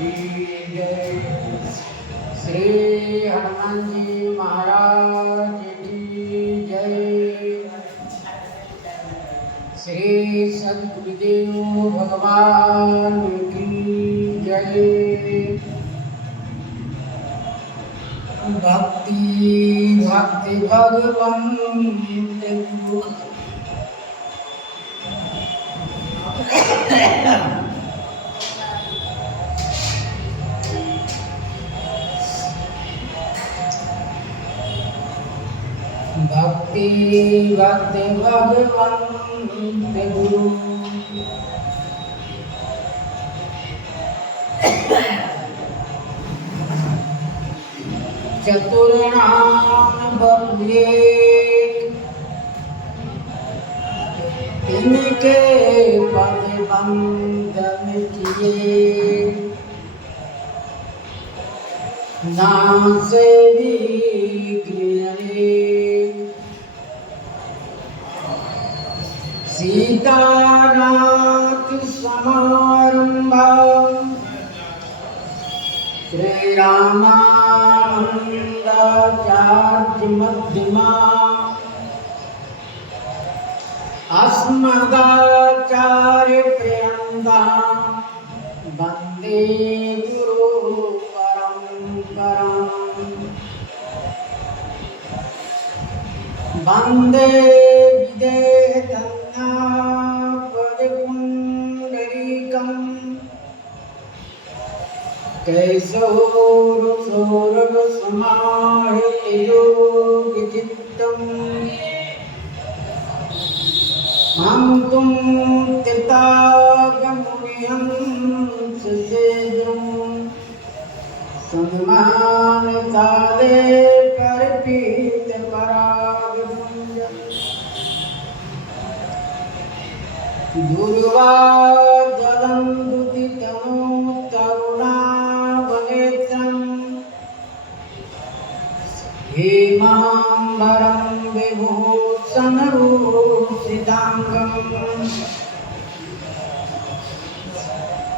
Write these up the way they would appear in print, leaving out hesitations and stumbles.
की जय। श्री हनुमान जी महाराज की जय। श्री सद्गुरुदेव भगवान की जय। भक्ति भक्ति भगवंत गुरु भक्ति भक्ति भगवंत गुरु चतुर्नाम बबुए इनके पद बंदन किए नाम से सीतानाथ समारंभा श्री रामानंदाचार्य मध्यमा अस्मदाचार्य पर्यन्ता वंदे गुरु परंपरां वंदे विदेहधन्यापदपुण्डरीकम् कैशोरसौरभसमाहितयोगचित्तम् हन्तुं तीर्थागममुनिहंससेव्यं सम्मानकाले परिपीतपरागपुञ्जम् दुर्वादलन्दुतितमो तरुणावनेत्रम् हेमाम्बरं विभूषणभूषिताङ्गम्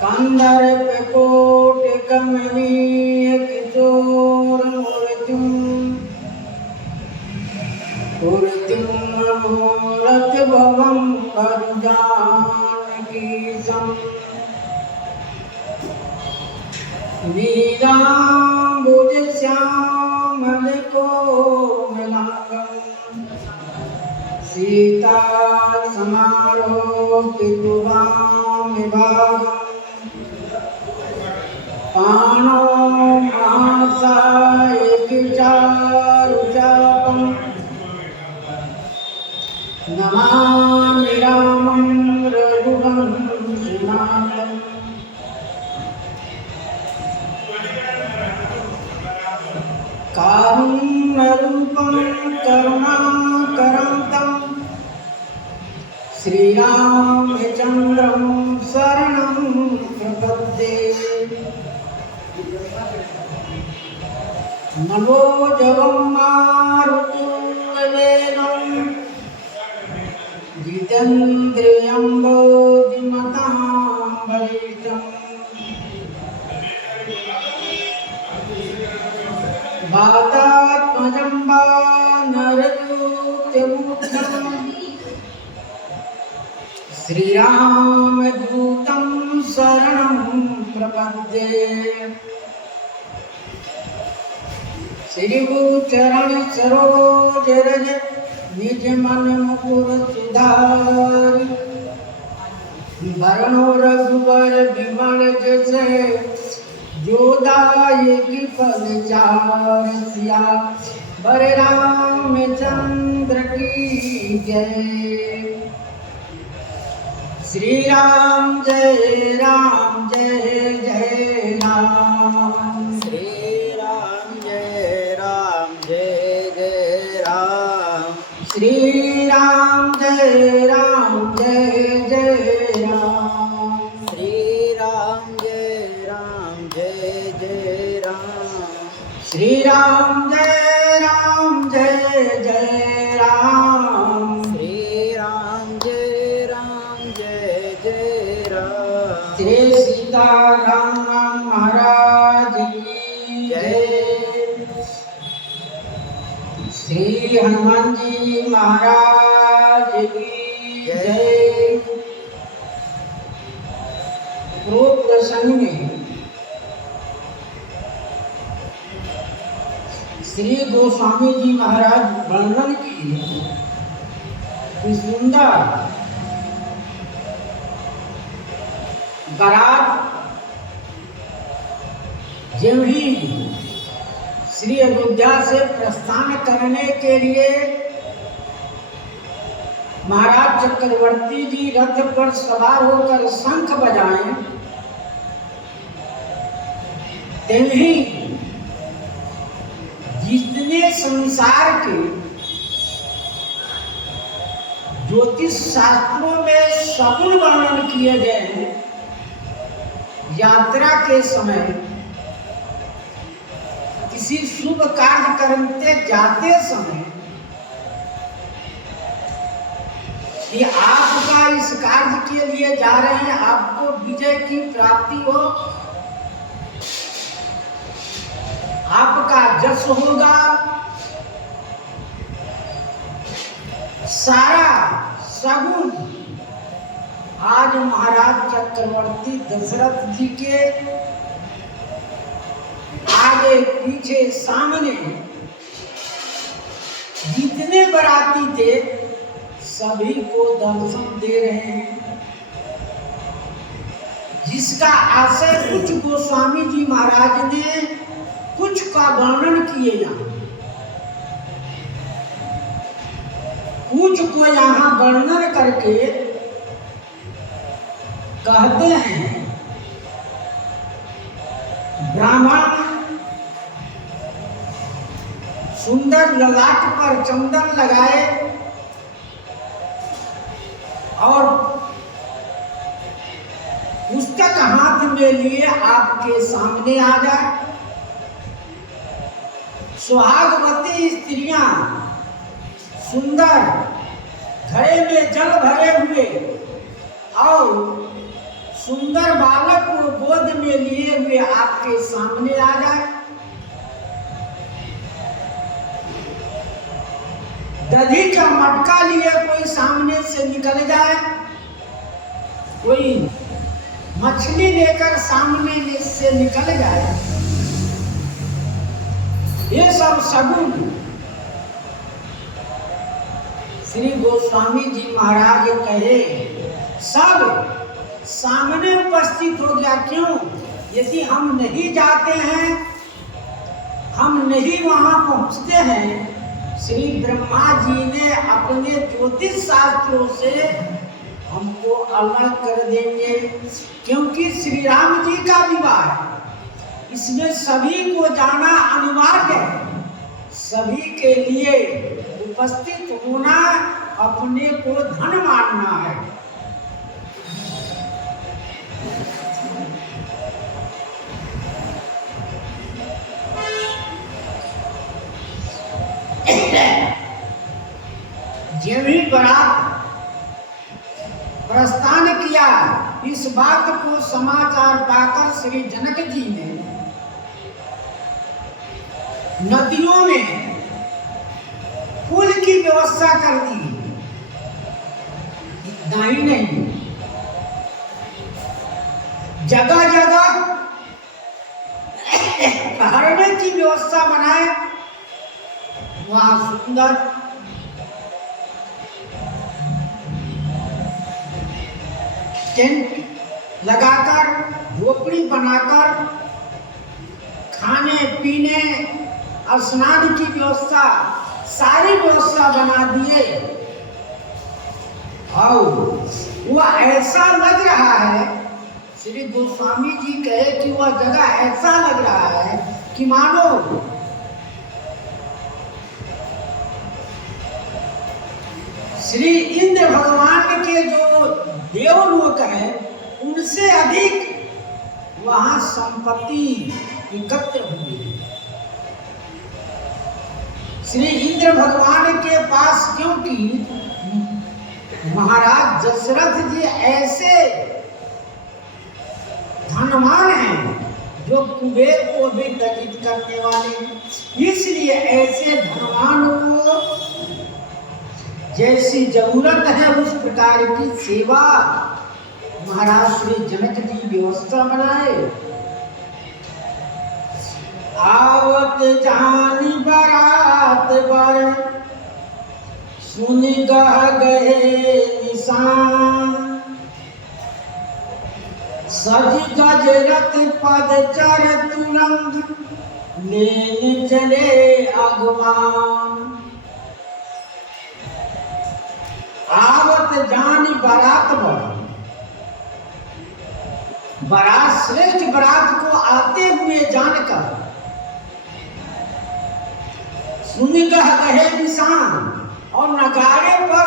कन्दर्पकोटिकमनीयकिशोरमूर्तिं मूर्तिमूरतभवं वरजानकीशं नीलाम्बुजश्यामलकोमलाङ्गं सीतासमारोपितुवामिभागम् पाणो महासायकचारुचापम् नमामि रामं रघुवंशनाथम् कारुण्यरूपं करुणाकरं श्रीरामचन्द्रं शरणं प्रपद्ये मनोजवं मारुतुल्यवेगं जितेन्द्रियं बुद्धिमतां बलिष्ठम् वातात्मजं वानरयूथमुख्यम् श्रीरामदूतं शरणं प्रपद्ये श्रीगुरुचरण सरोज रज निज मन मुकुर सुधार वरणो रघुवर विमल जैसे जोदायकि फल चार सिया बर रामचंद्र की जय। श्री राम जय जय राम। श्री राम जय जय राम। श्री राम जय जय राम। श्री राम जय राम। श्री राम जय जय राम। श्री राम जय जय राम। श्री सीताराम महाराज श्री हनुमान जी महाराज की जय। पूर्व प्रसंग में श्री गोस्वामी जी महाराज वर्णन की सुंदर बारात जब ही श्री अयोध्या से प्रस्थान करने के लिए महाराज चक्रवर्ती जी रथ पर सवार होकर शंख बजाएं, तभी जितने संसार के ज्योतिष शास्त्रों में शकुन वर्णन किए गए हैं, यात्रा के समय किसी शुभ कार्य करते जाते समय कि आपका इस कार्य के लिए जा रहे हैं, आपको विजय की प्राप्ति हो, आपका जस होगा, सारा सगुन आज महाराज चक्रवर्ती दशरथ जी के आगे पीछे सामने जितने बराती थे सभी को दर्शन दे रहे हैं, जिसका आशय कुछ गोस्वामी जी महाराज ने कुछ का वर्णन किए यहाँ, कुछ को यहाँ वर्णन करके कहते हैं ब्राह्मण सुंदर ललाट पर चंदन लगाए और पुस्तक हाथ में लिए आपके सामने आ जाए। सुहागवती स्त्रियां सुंदर घड़े में जल भरे हुए और सुंदर बालक को गोद में लिए हुए आपके सामने आ जाए। दही का मटका लिए कोई सामने से निकल जाए, कोई मछली लेकर सामने से निकल जाए, ये सब सगुन श्री गोस्वामी जी महाराज कहे सब सामने उपस्थित हो गया। क्यों? यदि हम नहीं जाते हैं, हम नहीं वहां पहुंचते हैं, श्री ब्रह्मा जी ने अपने ज्योतिष शास्त्रों से हमको अलग कर देंगे, क्योंकि श्री राम जी का विवाह है, इसमें सभी को जाना अनिवार्य है, सभी के लिए उपस्थित होना अपने को धन मानना है। जब भी बारात प्रस्थान किया, इस बात को समाचार पाकर श्री जनक जी ने नदियों में पुल की व्यवस्था कर दी। इतना ही नहीं, जगह जगह ठहरने की व्यवस्था बनाए, वहां सुंदर टेंट लगाकर, झोपड़ी बनाकर, खाने पीने स्नान की व्यवस्था, सारी व्यवस्था बना दिए। और वह ऐसा लग रहा है, श्री गोस्वामी जी कहे कि वह जगह ऐसा लग रहा है कि मानो श्री इंद्र भगवान के जो देवलोक है उनसे अधिक वहां संपत्ति एकत्र हुई। श्री इंद्र भगवान के पास, क्योंकि महाराज दशरथ जी ऐसे धनवान हैं जो कुबेर को भी तजित करने वाले। इसलिए ऐसे धनवान को जैसी जरूरत है उस प्रकार की सेवा महाराज श्री जनक जी व्यवस्था बनाए। आवत जानी बारात बर सुन गह गए निशान, सज गज रथ पद चर तुरंग लेन चले अगवान। आवत जानी बारात बर, बारात श्रेष्ठ बारात को आते हुए जानकर सुन गह गए निशान, और नगाड़े पर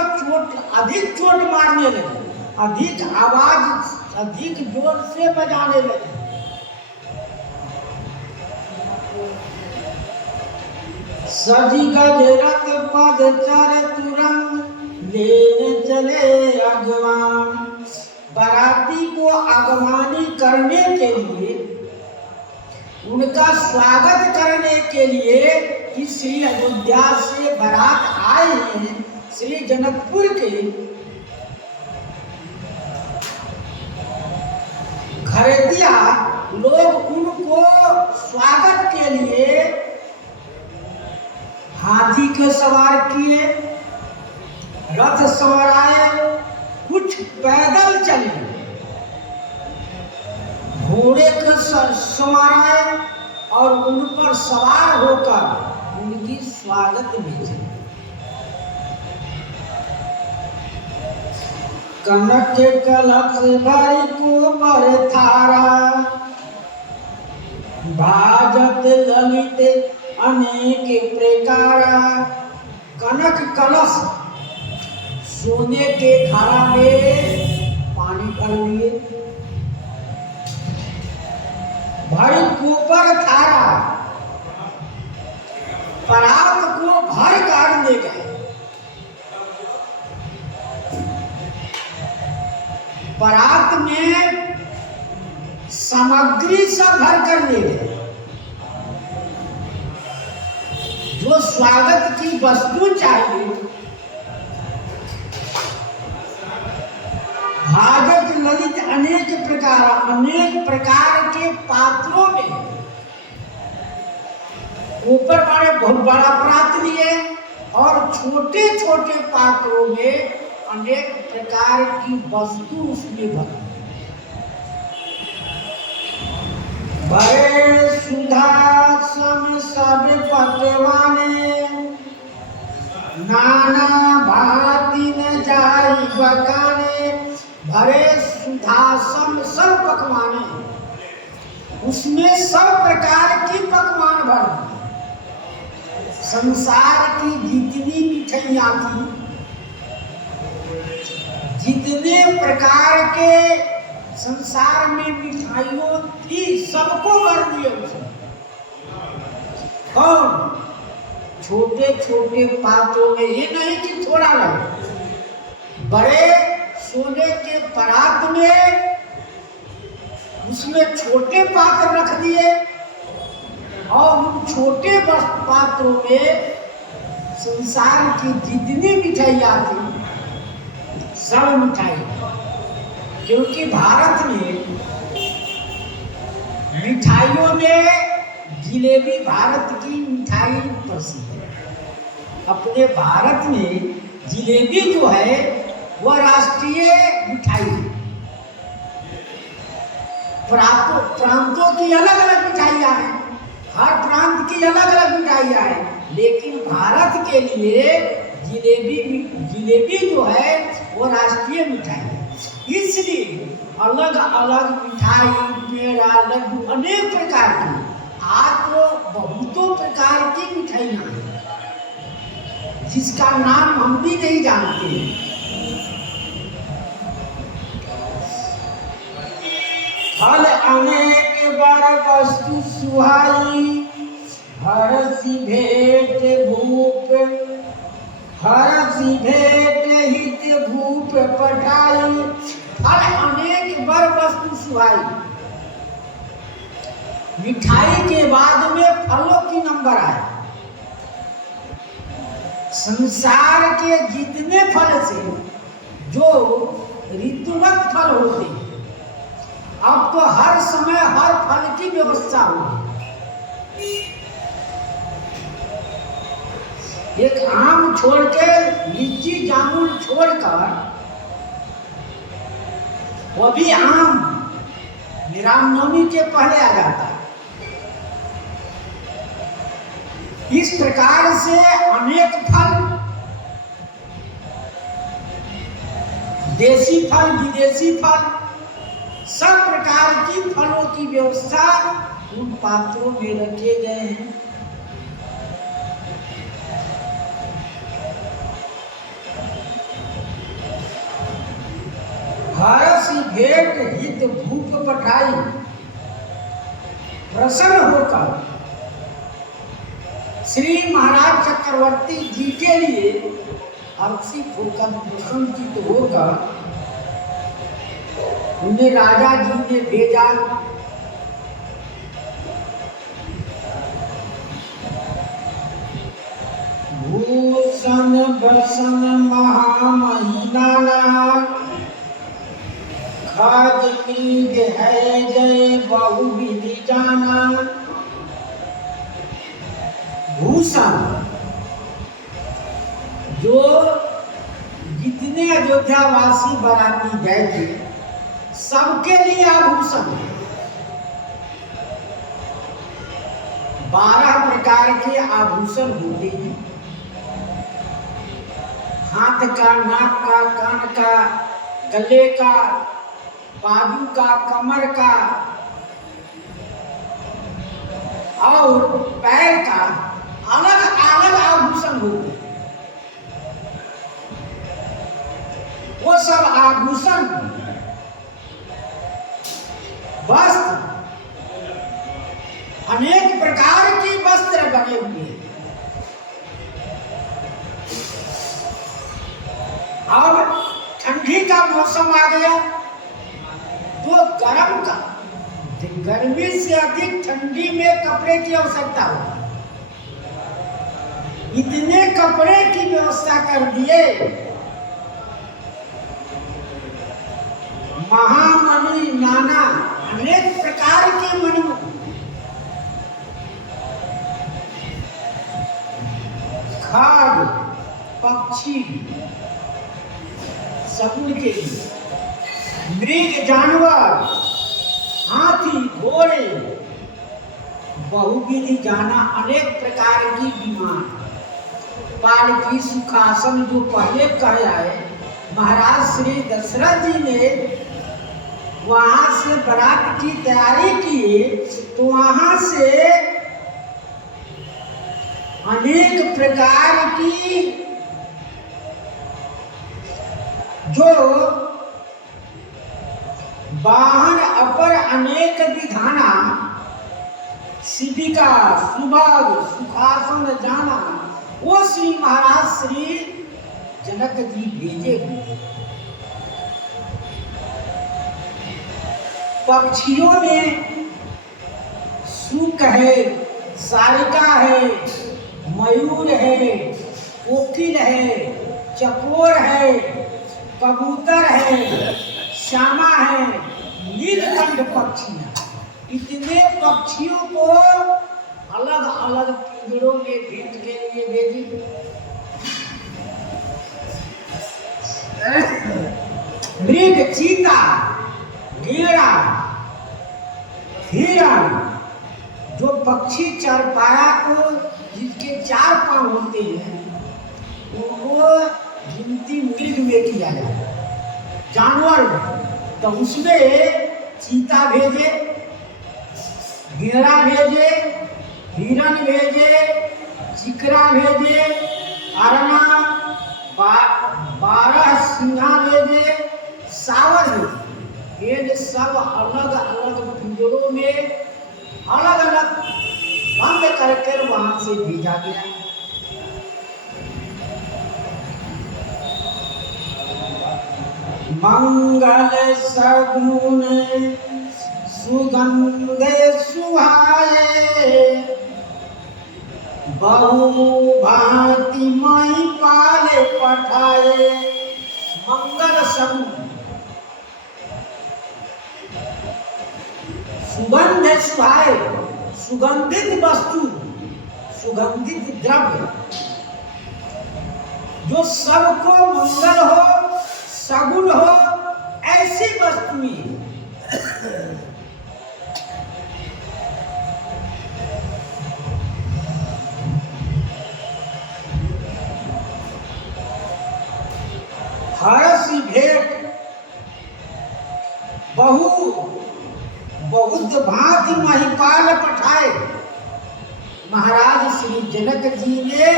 अधिक चोट मारने लगे, अधिक आवाज अधिक जोर से बजाने लगे। सजी गज रथ पद चर तुरंग लेने चले अगवान। बाराती को अगवानी करने के लिए, उनका स्वागत करने के लिए कि श्री अयोध्या से बारात आए हैं श्री जनकपुर के, खरीदिया लोग उनको स्वागत के लिए हाथी के सवार किए, रथ सवाराए, कुछ पैदल चले, घोड़े के सवाराए और उन पर सवार होकर उनकी स्वागत में चले। कनक के कलश भरी को पर थारा, भाजत ललित अनेक प्रकारा। कनक कलश सोने के घड़ा में पानी भर लिए, भरी कोपर थारा, परात को भर कर ले गए। परात में सामग्री सब भर कर ले गए, जो स्वागत की वस्तु चाहिए। भाजत ललित अनेक प्रकार के पात्रों में, ऊपर वाले बहुत बड़ा प्रात लिए और छोटे छोटे पात्रों में अनेक प्रकार की वस्तु उसमें भरी। भरे सुधा सम सब पकवाने, नाना भांति न जाई बकाने। भरे सुधासम सब पकवाने, उसमें सब प्रकार की पकवान भर, संसार की जितनी मिठाइयाँ थी, जितने प्रकार के संसार में मिठाइयों थी, सबको भर दिया उसने। और छोटे छोटे पात्रों में, ये नहीं कि थोड़ा लगे, बड़े सोने के परात में उसमें छोटे पात्र रख दिए और उन छोटे पात्रों में संसार की जितनी मिठाइयाँ थी सब मिठाई। क्योंकि भारत में मिठाइयों में जिलेबी भारत की मिठाई प्रसिद्ध है। अपने भारत में जिलेबी जो है वह राष्ट्रीय मिठाई है। प्रांतों की अलग अलग मिठाइयाँ हैं, हर प्रांत की अलग अलग मिठाइयाँ हैं, लेकिन भारत के लिए जिलेबी जो है वो राष्ट्रीय मिठाई है। इसलिए अलग अलग मिठाई, पेड़ा, लड्डू अनेक प्रकार की, आज तो बहुतों प्रकार की मिठाइयाँ हैं जिसका नाम हम भी नहीं जानते हैं। फल अनेक बर वस्तु सुहाई, हरसि भेंट भूप, हरसि भेंट हित भूप पठाई। फल अनेक बर वस्तु सुहाई, मिठाई के बाद में फलों की नंबर आए। संसार के जितने फल से जो ऋतुगत फल होते हैं, अब तो हर समय हर फल की व्यवस्था होगी। एक आम छोड़ के लीची जामुन छोड़कर, वो भी आम रामनवमी के पहले आ जाता है। इस प्रकार से अनेक फल, देसी फल विदेशी फल, सब प्रकार की फलों की व्यवस्था उन पात्रों में रखे गए हैं। हर्ष भेंट हित भूख पठाई, प्रसन्न होकर श्री महाराज चक्रवर्ती जी के लिए हर्षित होकर, प्रसन्नचित होकर उन्हें राजा जी ने भेजा। भूषण बसन महामहिना, खाद नीद है जय बहुविधि जाना। भूषण, जो जितने अयोध्यावासी बाराती गए थे सबके लिए आभूषण। 12 प्रकार के आभूषण होते हैं, हाथ का, नाक का, कान का, गले का, बाजू का, कमर का और पैर का, अलग अलग आभूषण होते हैं। वो सब आभूषण, वस्त्र, अनेक प्रकार के वस्त्र बने हुए हैं। अब ठंडी का मौसम आ गया तो गर्म का, गर्मी से अधिक ठंडी में कपड़े की आवश्यकता हो। इतने कपड़े की व्यवस्था कर दिए। महामणि नाना, अनेक प्रकार के मणि, खाद, पक्षी, सकुल के लिए, मृग जानवर, हाथी, घोड़े, बहुविधि जाना, अनेक प्रकार की विमान, पालकी, सुखासन, जो पहले कहे आए। महाराज श्री दशरथ जी ने वहां से बारात की तैयारी की तो वहां से अनेक प्रकार की जो वाहन अपर अनेक विधाना, शिविका, सुभग, सुखासन जाना, वो श्री महाराज श्री जनक जी भेजे हुए। पक्षियों में सूक है, सारिका है, मयूर है, कोकिल है, चकोर है, कबूतर है, श्यामा है, नीलकंठ पक्षी है। इतने पक्षियों को अलग अलग पिंजरों में भेंट के लिए भेजी। मृग, चीता, गेड़ा, हिरण, जो पक्षी चरपाया को जिसके 4 पांव होते हैं उनको गिनती मृग में किया जाए। जानवर तो उसमें चीता भेजे, गेड़ा भेजे, हिरण भेजे, चिकरा भेजे, अरना, 12 सिंघा भेजे, सावर भेजे। ये सब अलग अलग पिंजरों में अलग अलग बंद करके वहां से भेजा गया। मंगल सगुन सुगंध सुहा बहु भांति माई पाले पठाए मंगल समूह। सुगंध सुहाए, सुगंधित वस्तु, सुगंधित द्रव्य जो सबको मंगल हो, सगुण हो, ऐसी वस्तुएं हर्ष भेंट बहुत भांति महिपाल पठाए। महाराज श्री जनक जी ने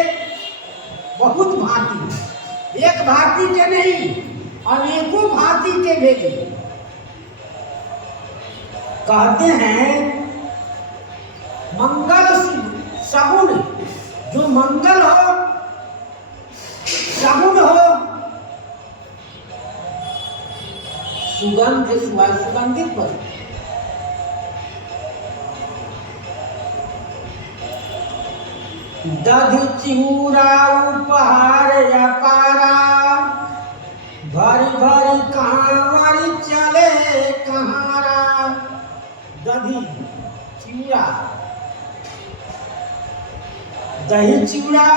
बहुत भांति, एक भांति के नहीं अनेकों भांति के भेजे। कहते हैं मंगल सगुण, जो मंगल हो, सगुण हो, सुगंध सुगंधित पर दधि चिऊरा उपहार अपारा, भरी भरी कहावरी चले कहारा। दधि चिऊरा, दही चिऊरा,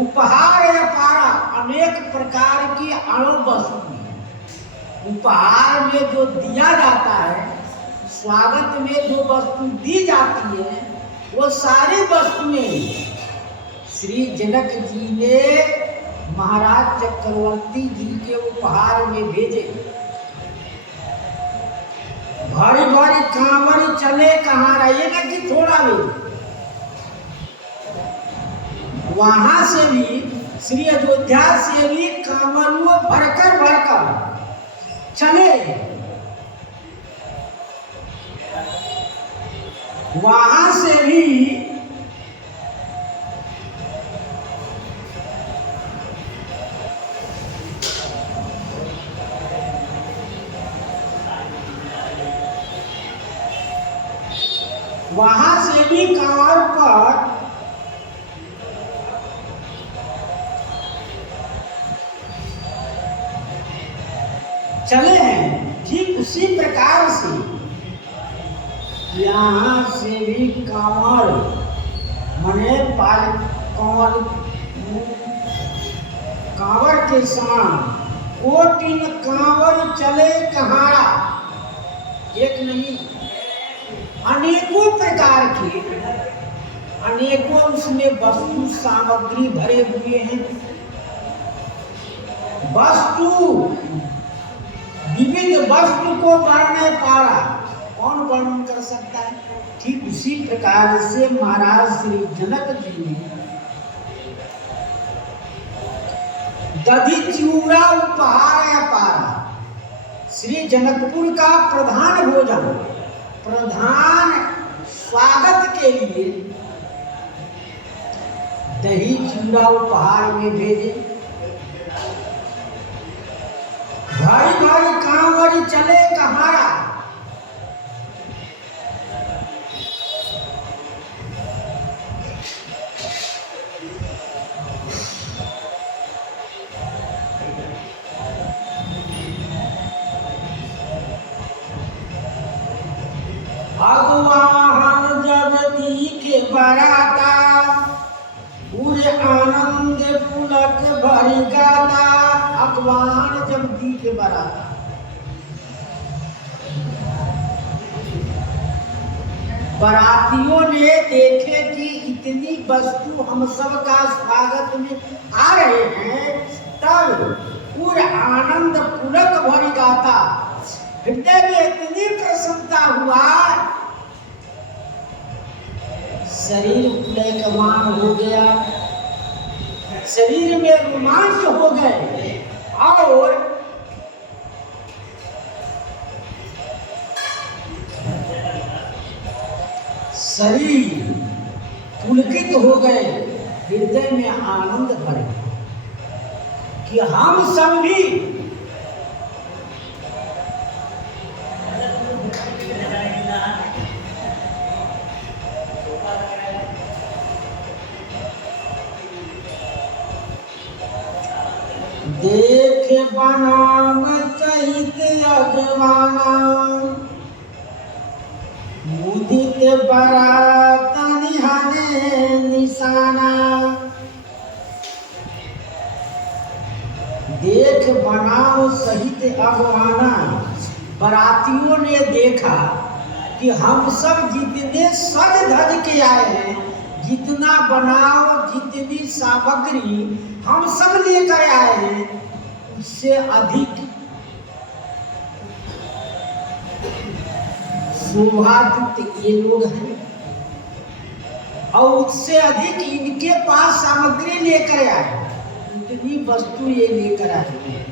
उपहार अपारा, अनेक प्रकार की अणु वस्तु। उपहार में जो दिया जाता है, स्वागत में जो वस्तु दी जाती है, वो सारी वस्तुएं श्री जनक जी ने महाराज चक्रवर्ती जी के उपहार में भेजे। भारी भारी कांवड़ चले कहां, ये ना कि थोड़ा भी। वहां से भी श्री अयोध्या से भी कांवड़ों भरकर भरकर चले। वहां से भी कांवर पर चले हैं। ठीक उसी प्रकार से यहाँ से भी कांवर मने पाल कांवर के समान कोटिन कांवर चले कहारा। एक नहीं अनेकों प्रकार के, अनेकों उसमें वस्तु सामग्री भरे हुए हैं। वस्तु विविध वस्तु को वर्णन पारा, कौन वर्णन कर सकता है। ठीक उसी प्रकार से महाराज श्री जनक जी ने दधि चिऊरा उपहार अपारा, श्री जनकपुर का प्रधान भोजन, प्रधान स्वागत के लिए दही चिऊरा उपहार में भेजे। भारी भारी कांवड़ी चले कहारा, भगवान जब दिखे बराता, पूरे आनंद पुलक भरी गाता। भगवान जब दिखे बराता, बरातियों ने देखे कि इतनी वस्तु हम सब का स्वागत में आ रहे हैं, तब पूरे आनंद पुलक भरी गाता। हृदय में इतनी प्रसन्नता हुआ, शरीर पुलकमान हो गया, शरीर में रोमांच हो गए और शरीर पुलकित हो गए, हृदय में आनंद भर गया कि हम सब भी देख बनाम चहित अगवाना, मुदित बरात निहाने निशाना। देख बनाओ सहित अगवाना, बरातियों ने देखा कि हम सब जितने सज धज के आए हैं, जितना बनाओ जितनी सामग्री हम सब लेकर आए हैं, उससे अधिक शोभायुक्त ये लोग हैं और उससे अधिक इनके पास सामग्री लेकर आए, इतनी वस्तु ये लेकर आए हैं।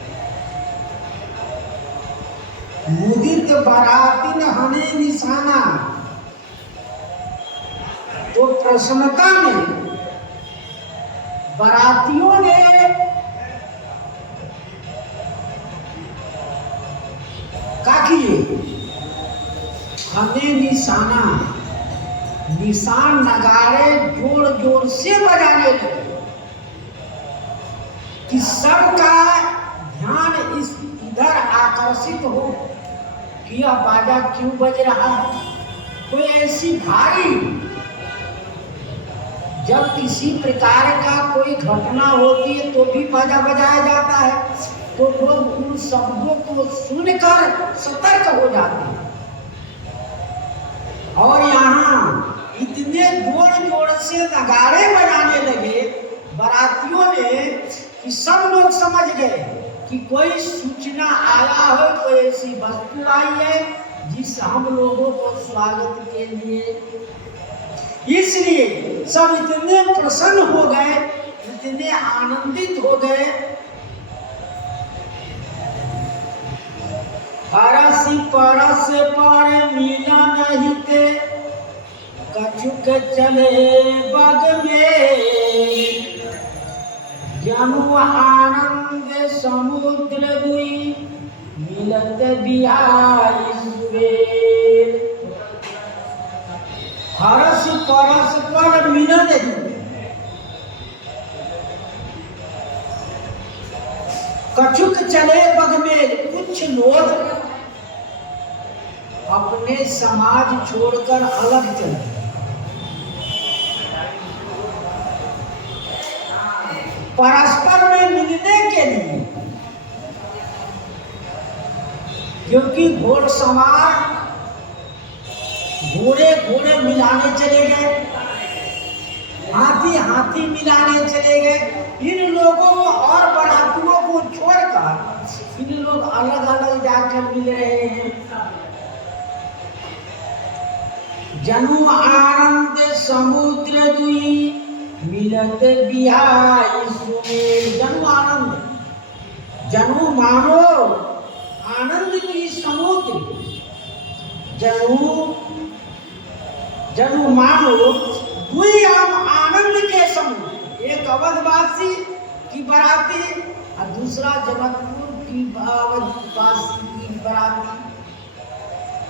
मुदित बरातिन हने निशाना, तो प्रसन्नता में बरातियों ने क्या किए, हने निशाना, निशान नगाड़े जोर जोर से बजाने लगे कि सबका ध्यान इस इधर आकर्षित हो कि यह बाजा क्यों बज रहा है। कोई ऐसी भारी, जब किसी प्रकार का कोई घटना होती है तो भी बाजा बजाया जाता है, तो लोग उन शब्दों को सुनकर सतर्क हो जाते हैं। और यहाँ इतने जोर जोर से नगाड़े बजाने लगे बरातियों ने कि सब लोग समझ गए कि कोई सूचना आया है, कोई ऐसी वस्तु आई है जिस हम लोगों को स्वागत के लिए। इसलिए सब इतने प्रसन्न हो गए, इतने आनंदित हो गए। हरस परस पर मिला नहीं थे, कछुक चले बग में, जनु आनंद समुद्र दुई, मिलत बिहारी सुबेर। हरस परस पर मिलन नहीं, कछुक चले बगमेल। कुछ लोग अपने समाज छोड़कर अलग चले, परस्पर में मिलने के लिए, क्योंकि घोड़सवार घोड़े घोड़े मिलाने चले गए, हाथी हाथी मिलाने चले गए। इन लोगों को और बरातियों को छोड़कर इन लोग अलग अलग जाकर मिल रहे हैं। जनु आनंद समुद्र दुई, मिलत बिहाई सुमेर। जनु आनंद, जनु मानो आनंद की समुद्र, जनु मानो दुई हम आनंद के समुद्र। एक अवधवासी की बराती और दूसरा जनकपुर की अवधवासी की बराती,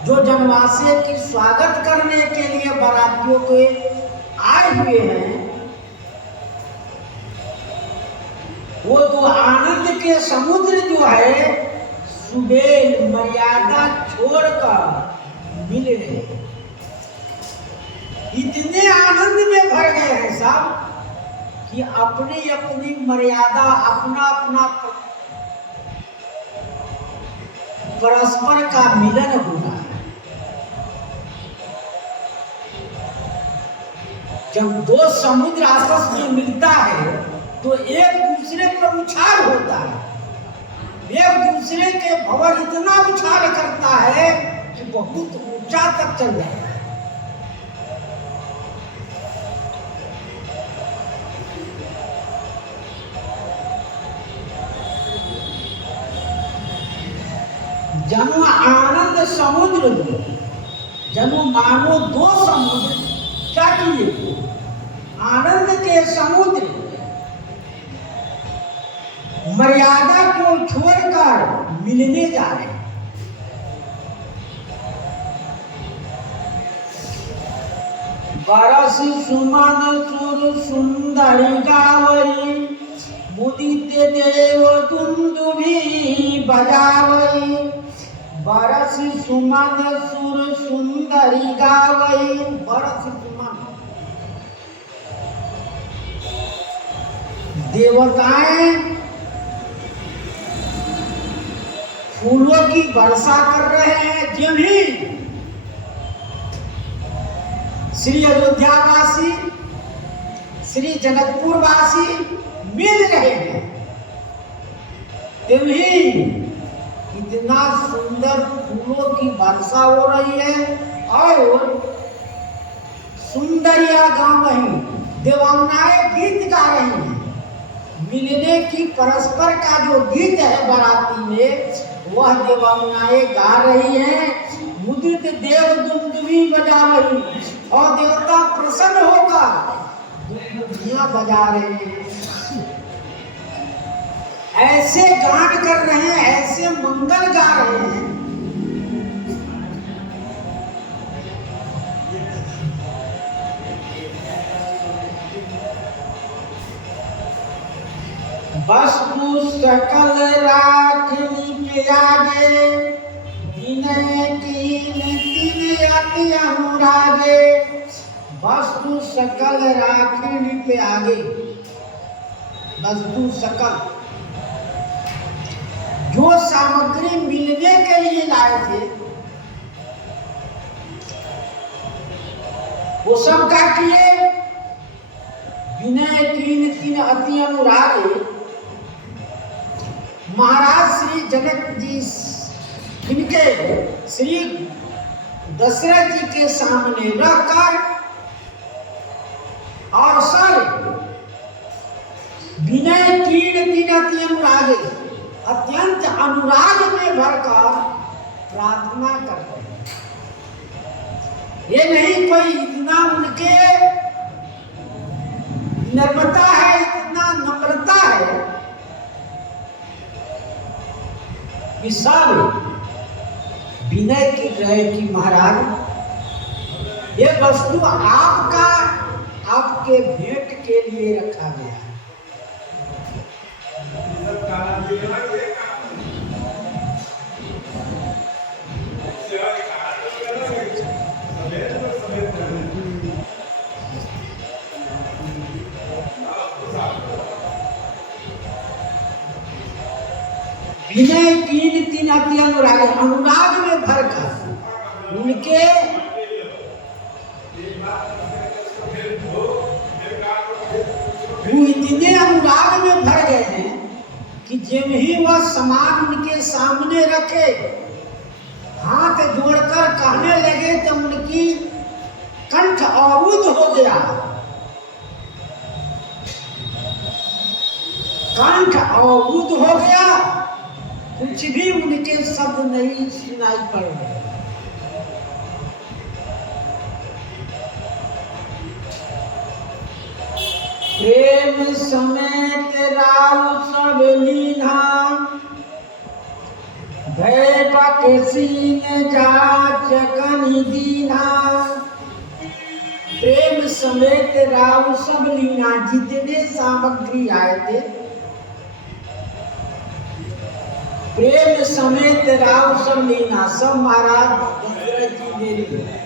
जो जनवासी की स्वागत करने के लिए बरातियों को आए हुए हैं, वो तो आनंद के समुद्र जो है सुबेल मर्यादा छोड़कर मिल रहे, इतने आनंद में भर गए हैं सब कि अपनी अपनी मर्यादा, अपना अपना परस्पर का मिलन हो रहा है। जब दो समुद्र आपस में मिलता है तो एक दूसरे पर उछाल होता है, एक दूसरे के भंवर इतना उछाल करता है कि बहुत ऊंचा तक चल जाता है। जनु आनंद समुद्र, जनु मानो दो समुद्र क्या किए, आनंद के समुद्र मर्यादा को छोड़कर मिलने जा रहे हैं। बरस सुमन सुर सुंदर गावरी, मुदित देव दुंदुभि बजावई बरस सुमन सुर सुंदरी गावई। बरस सुमन देवताएं फूलों की वर्षा कर रहे हैं। जो भी श्री अयोध्यावासी श्री जनकपुरवासी मिल रहे हैं, तभी इतना सुंदर फूलों की वर्षा हो रही है और सुंदरिया गा रही, देवांगनाएं गीत गा रही हैं। मिलने की परस्पर का जो गीत है बाराती में, वह देवांगनाएं गा रही हैं। मुदित देव दुंदुभी बजा रही और देवता प्रसन्न होकर दुंदुभियां बजा रहे हैं। ऐसे गान कर रहे हैं, ऐसे मंगल गा रहे हैं। वस्तु सकल राखनी प्यागे विनय कीन तीन अति अनुरागे। वस्तु सकल राखनी प्यागे, वस्तु सकल जो सामग्री मिलने के लिए लाए थे वो सब क्या किए? विनय कीन तीन अति अनुरागे। महाराज श्री जनक जी इनके श्री दशरथ जी के सामने रहकर और सर विनय तीन तीन अति अनुरागे, अत्यंत अनुराग में भरकर प्रार्थना करते हैं। ये नहीं कोई इतना उनके नम्रता है, इतना नम्रता है कि सब विनय की रहे कि महाराज ये वस्तु आपका आपके भेंट के लिए रखा गया है। विनय तीन तीन अति अनुराग, अनुराग में भरकर उनके वो इतने अनुराग में भर गए हैं कि जब ही वह सामान उनके सामने रखे, हाथ जोड़कर कहने लगे तो उनकी कंठ अवरुद्ध हो गया, कंठ अवरुद्ध हो गया, कुछ भी उनके शब्द नहीं सुनाई पड़ रहे। प्रेम समेत राव सब लीना भय बकसीन जाचकनि दीना। प्रेम समेत राव सब लीना, जितने सामग्री आए थे प्रेम समेत राव सब लीना, सब महाराज दशरथ जी ने लिए।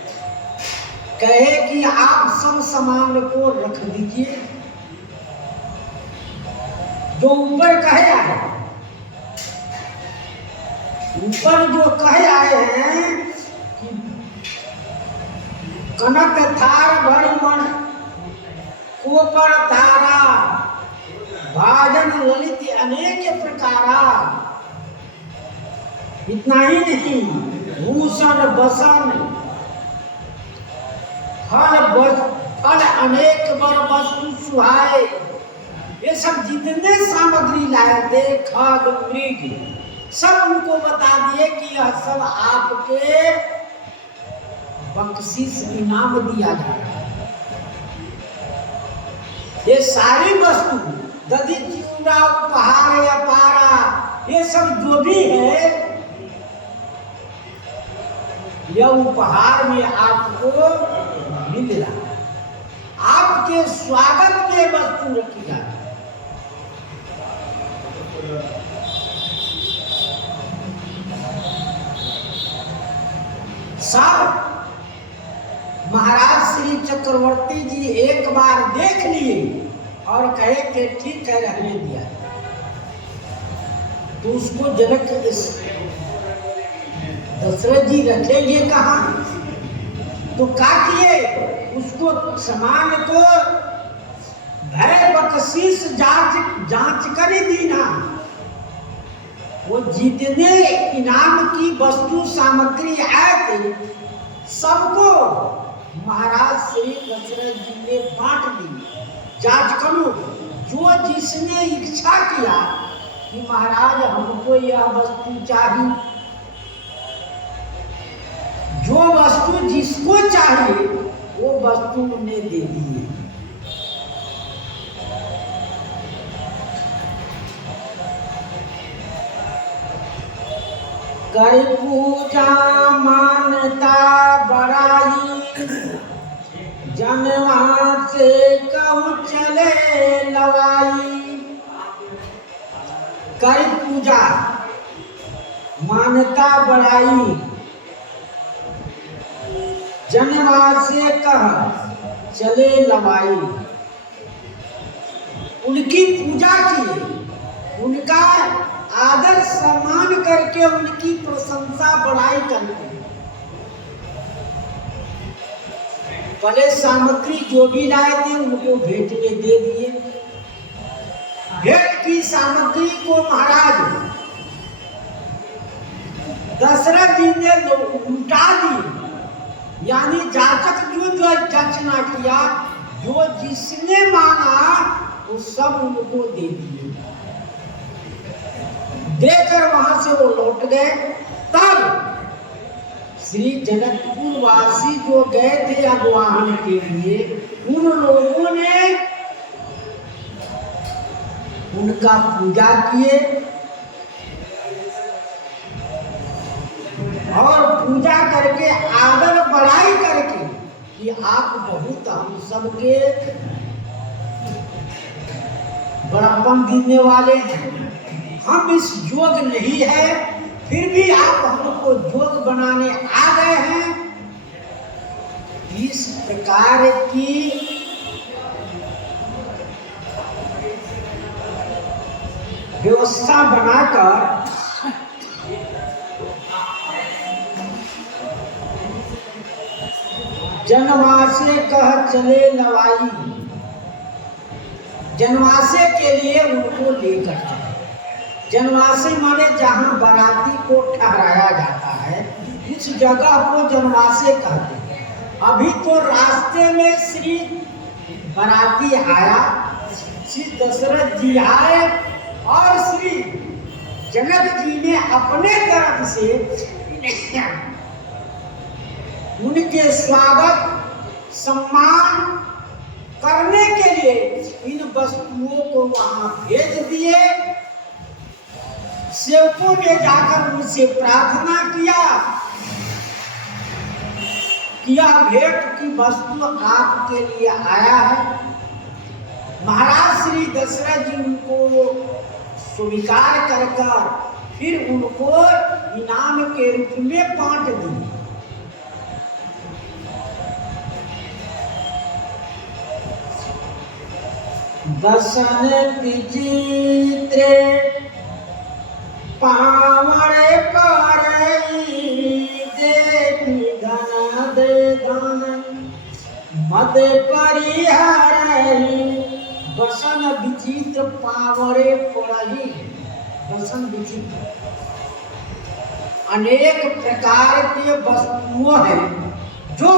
कहे कि आप सब सामान को रख दीजिए। जो ऊपर कहे आए, ऊपर जो कहे आए हैं कि कनक थार भर मन कोपर तारा भाजन ललित अनेक प्रकारा। इतना ही नहीं, भूषण बसन फल अनेक बर वस्तु सुहाए। ये सब जितने सामग्री लाए थे, खग मृग, सब उनको बता दिए कि यह सब आपके बख्शीश इनाम दिया जाएगा। ये सारी वस्तु दधि चूड़ा उपहार या पारा, ये सब जो भी है यह उपहार में आपको मिल रहा है। आपके स्वागत में वस्तु रखी जाती है। महाराज श्री चक्रवर्ती जी एक बार देख लिए और कहे कि ठीक है, रहने दिया। तो उसको जनक दशरथ जी रखेंगे कहाँ? तो क्या किए, उसको समान को भय बख्शीश जांच कर ही दी ना। वो जितने इनाम की वस्तु सामग्री आए थे सबको महाराज श्री दशरथ जी ने बांट दी। जांच करो, जो जिसने इच्छा किया कि महाराज हमको यह वस्तु चाहिए, जो वस्तु जिसको चाहिए वो वस्तु उन्हें दे दी। कर पूजा मानता बड़ाई, जनवा से कहूँ चले लवाई। कर पूजा मानता बड़ाई, जनवा से कह चले लवाई। उनकी पूजा की, उनका आदर सम्मान करके उनकी प्रशंसा बढ़ाई करके पहले सामग्री जो भी लाए थे उनको भेंट में दे दिए। भेंट की सामग्री को महाराज दशरथ जी ने लुटा दी, यानी जातक जो जांचना किया, जो जिसने मांगा वो सब उनको दे दिए। देकर वहां से वो लौट गए। तब श्री जनकपुर वासी जो गए थे अगवाहन के लिए, उन लोगों ने उनका पूजा किए और पूजा करके आदर बढ़ाई करके कि आप बहुत हम सबके बड़प्पन देने वाले हैं, हम इस योग नहीं है, फिर भी आप हमको योग बनाने आ गए हैं। इस प्रकार की व्यवस्था बनाकर जनवासे कह चले लवाई, जनवासे के लिए उनको लेकर चले। जनवासे माने जहाँ बाराती को ठहराया जाता है, उस जगह को जनवासे कहते हैं। अभी तो रास्ते में श्री बाराती आया, श्री दशरथ जी आए और श्री जनक जी ने अपने तरफ से उनके स्वागत सम्मान करने के लिए इन वस्तुओं को वहां भेज दिए। सेवकों ने जाकर उनसे प्रार्थना किया भेंट की वस्तु आपके लिए आया है। महाराज श्री दशरथ जी उनको स्वीकार कर फिर उनको इनाम के रूप में बांट दी। दसन विचित्र पावड़े पारई देवी धन दे धन मद परिहरई। बसन विचित्र पावड़े पड़ही, बसन विचित्र अनेक प्रकार के वस्तुओं हैं जो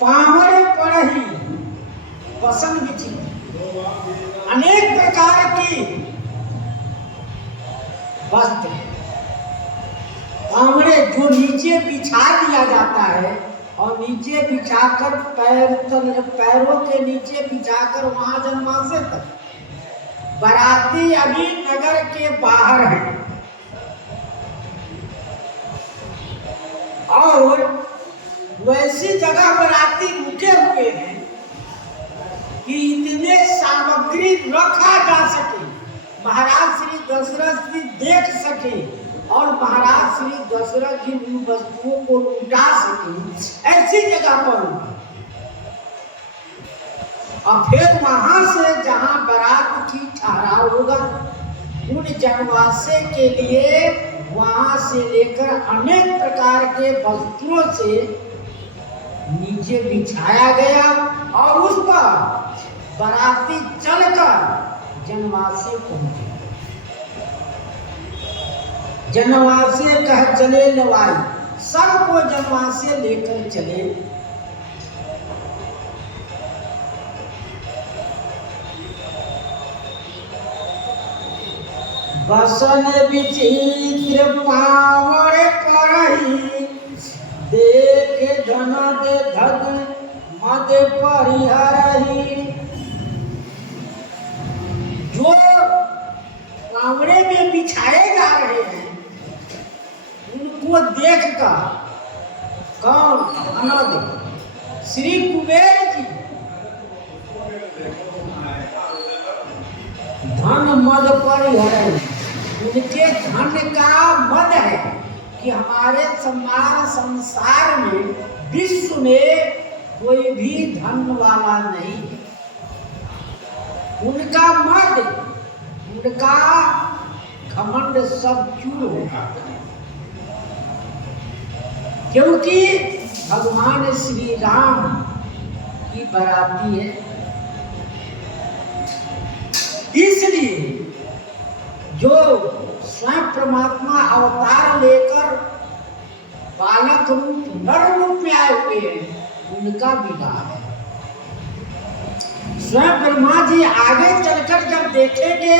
पावड़े पड़ही, बसन विचित्र अनेक प्रकार की वस्त्र पावड़े जो नीचे बिछा दिया जाता है और नीचे बिछाकर पैरों के नीचे बिछाकर वहां जनमासे तक। बाराती अभी नगर के बाहर है और वैसी जगह बाराती रुके हुए हैं कि इतने सामग्री रखा जा सके, महाराज श्री दशरथ जी देख सके और महाराज श्री दशरथ जी उन वस्तुओं को लुटा सके ऐसी जगह पर रुके। और फिर वहां से जहां बारात की ठहराव होगा उन जनवासे के लिए वहां से लेकर अनेक प्रकार के वस्त्रों से नीचे बिछाया गया और उस पर बाराती चलकर जनवासे पहुंचे। जनवासे कह चले लवाई, सबको जनवासे लेकर चले। बसन विचित्र पावड़ करही, देख धनद धग मद परिहरही। जो पावड़े में बिछाए जा रहे हैं उनको देखकर कौन धनद श्री कुबेर जी धन मद परिहरही, उनके धन का मद है कि हमारे सम्मान संसार में विश्व में कोई भी धन वाला नहीं है। उनका मद, उनका घमंड सब चूर होगा, क्योंकि भगवान श्री राम की बाराती है। इसलिए जो स्वयं परमात्मा अवतार लेकर बालक रूप नर रूप में आए हुए हैं उनका विवाह है। स्वयं ब्रह्मा जी आगे चलकर जब देखेंगे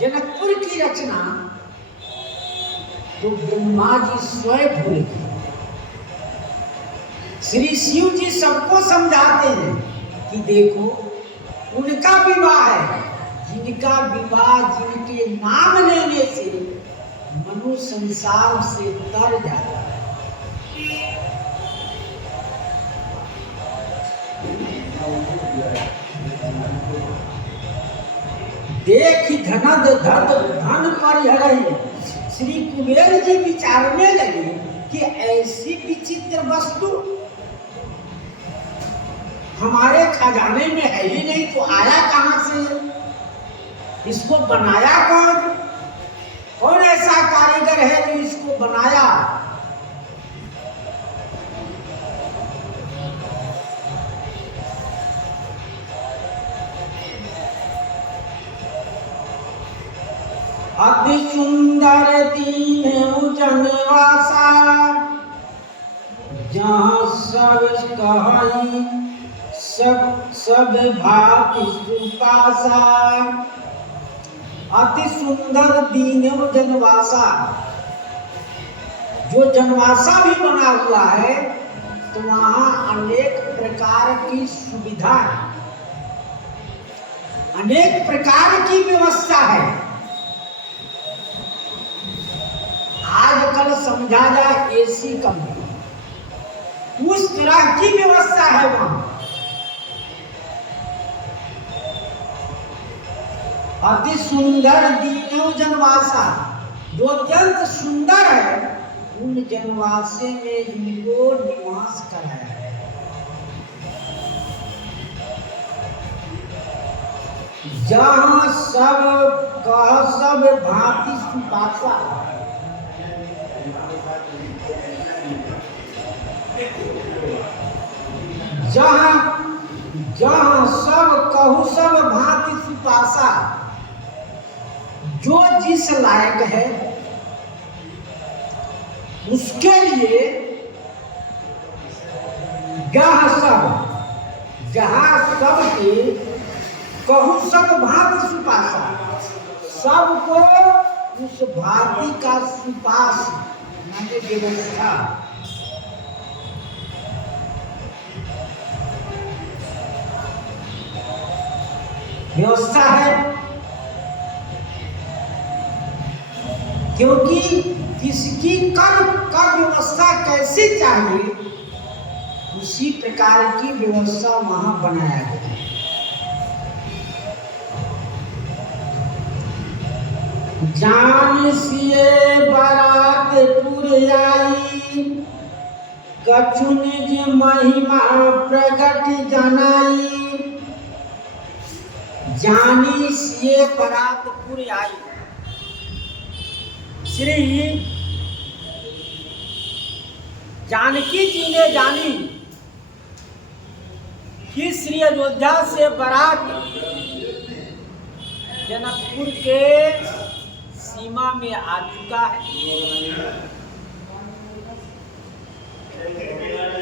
जनकपुर की रचना तो ब्रह्मा जी स्वयं भूलेंगे। श्री शिव जी सबको समझाते हैं कि देखो उनका विवाह है, जिनका विवाह जिनके नाम लेने से मनुष्य संसार से तर जाता है। देख धनद धद धन परिहरही, श्री कुबेर जी विचारने लगे कि ऐसी विचित्र वस्तु हमारे खजाने में है ही नहीं तो आया कहां से? इसको बनाया कौन? कौन ऐसा कारीगर है जो इसको बनाया? अति सुंदर दीन जनवासा, जहाँ सब कहाई सब भांति सुपासा। अति सुंदर दीन जनवासा, जो जनवासा भी बना हुआ है तो वहाँ अनेक प्रकार की सुविधा है, अनेक प्रकार की व्यवस्था है। आजकल समझा जाए एसी कंपनी, उस तरह की व्यवस्था है वहां। अति सुंदर दीनो जनवासा, जो अत्यंत सुंदर है उन जनवासे में इनको निवास कराया है। जहाँ सब भांति सुपासा, जहाँ सब भांति सुपासा, जो जिस लायक है उसके लिए जहाँ सब के कहूँ सब भांति सुपासा, सबको उस भांति का सुपास माने व्यवस्था। व्यवस्था है क्योंकि किसकी कर व्यवस्था कैसे चाहिए उसी प्रकार की व्यवस्था वहां बनाया गया है। जान सिए बरातपुर आई, कछु निज महिमा प्रगट जनाई। जानी सिए बरातपुर आई। श्री जानकी जी ने जानी कि श्री अयोध्या से बारात जनकपुर के सीमा में आ चुका है।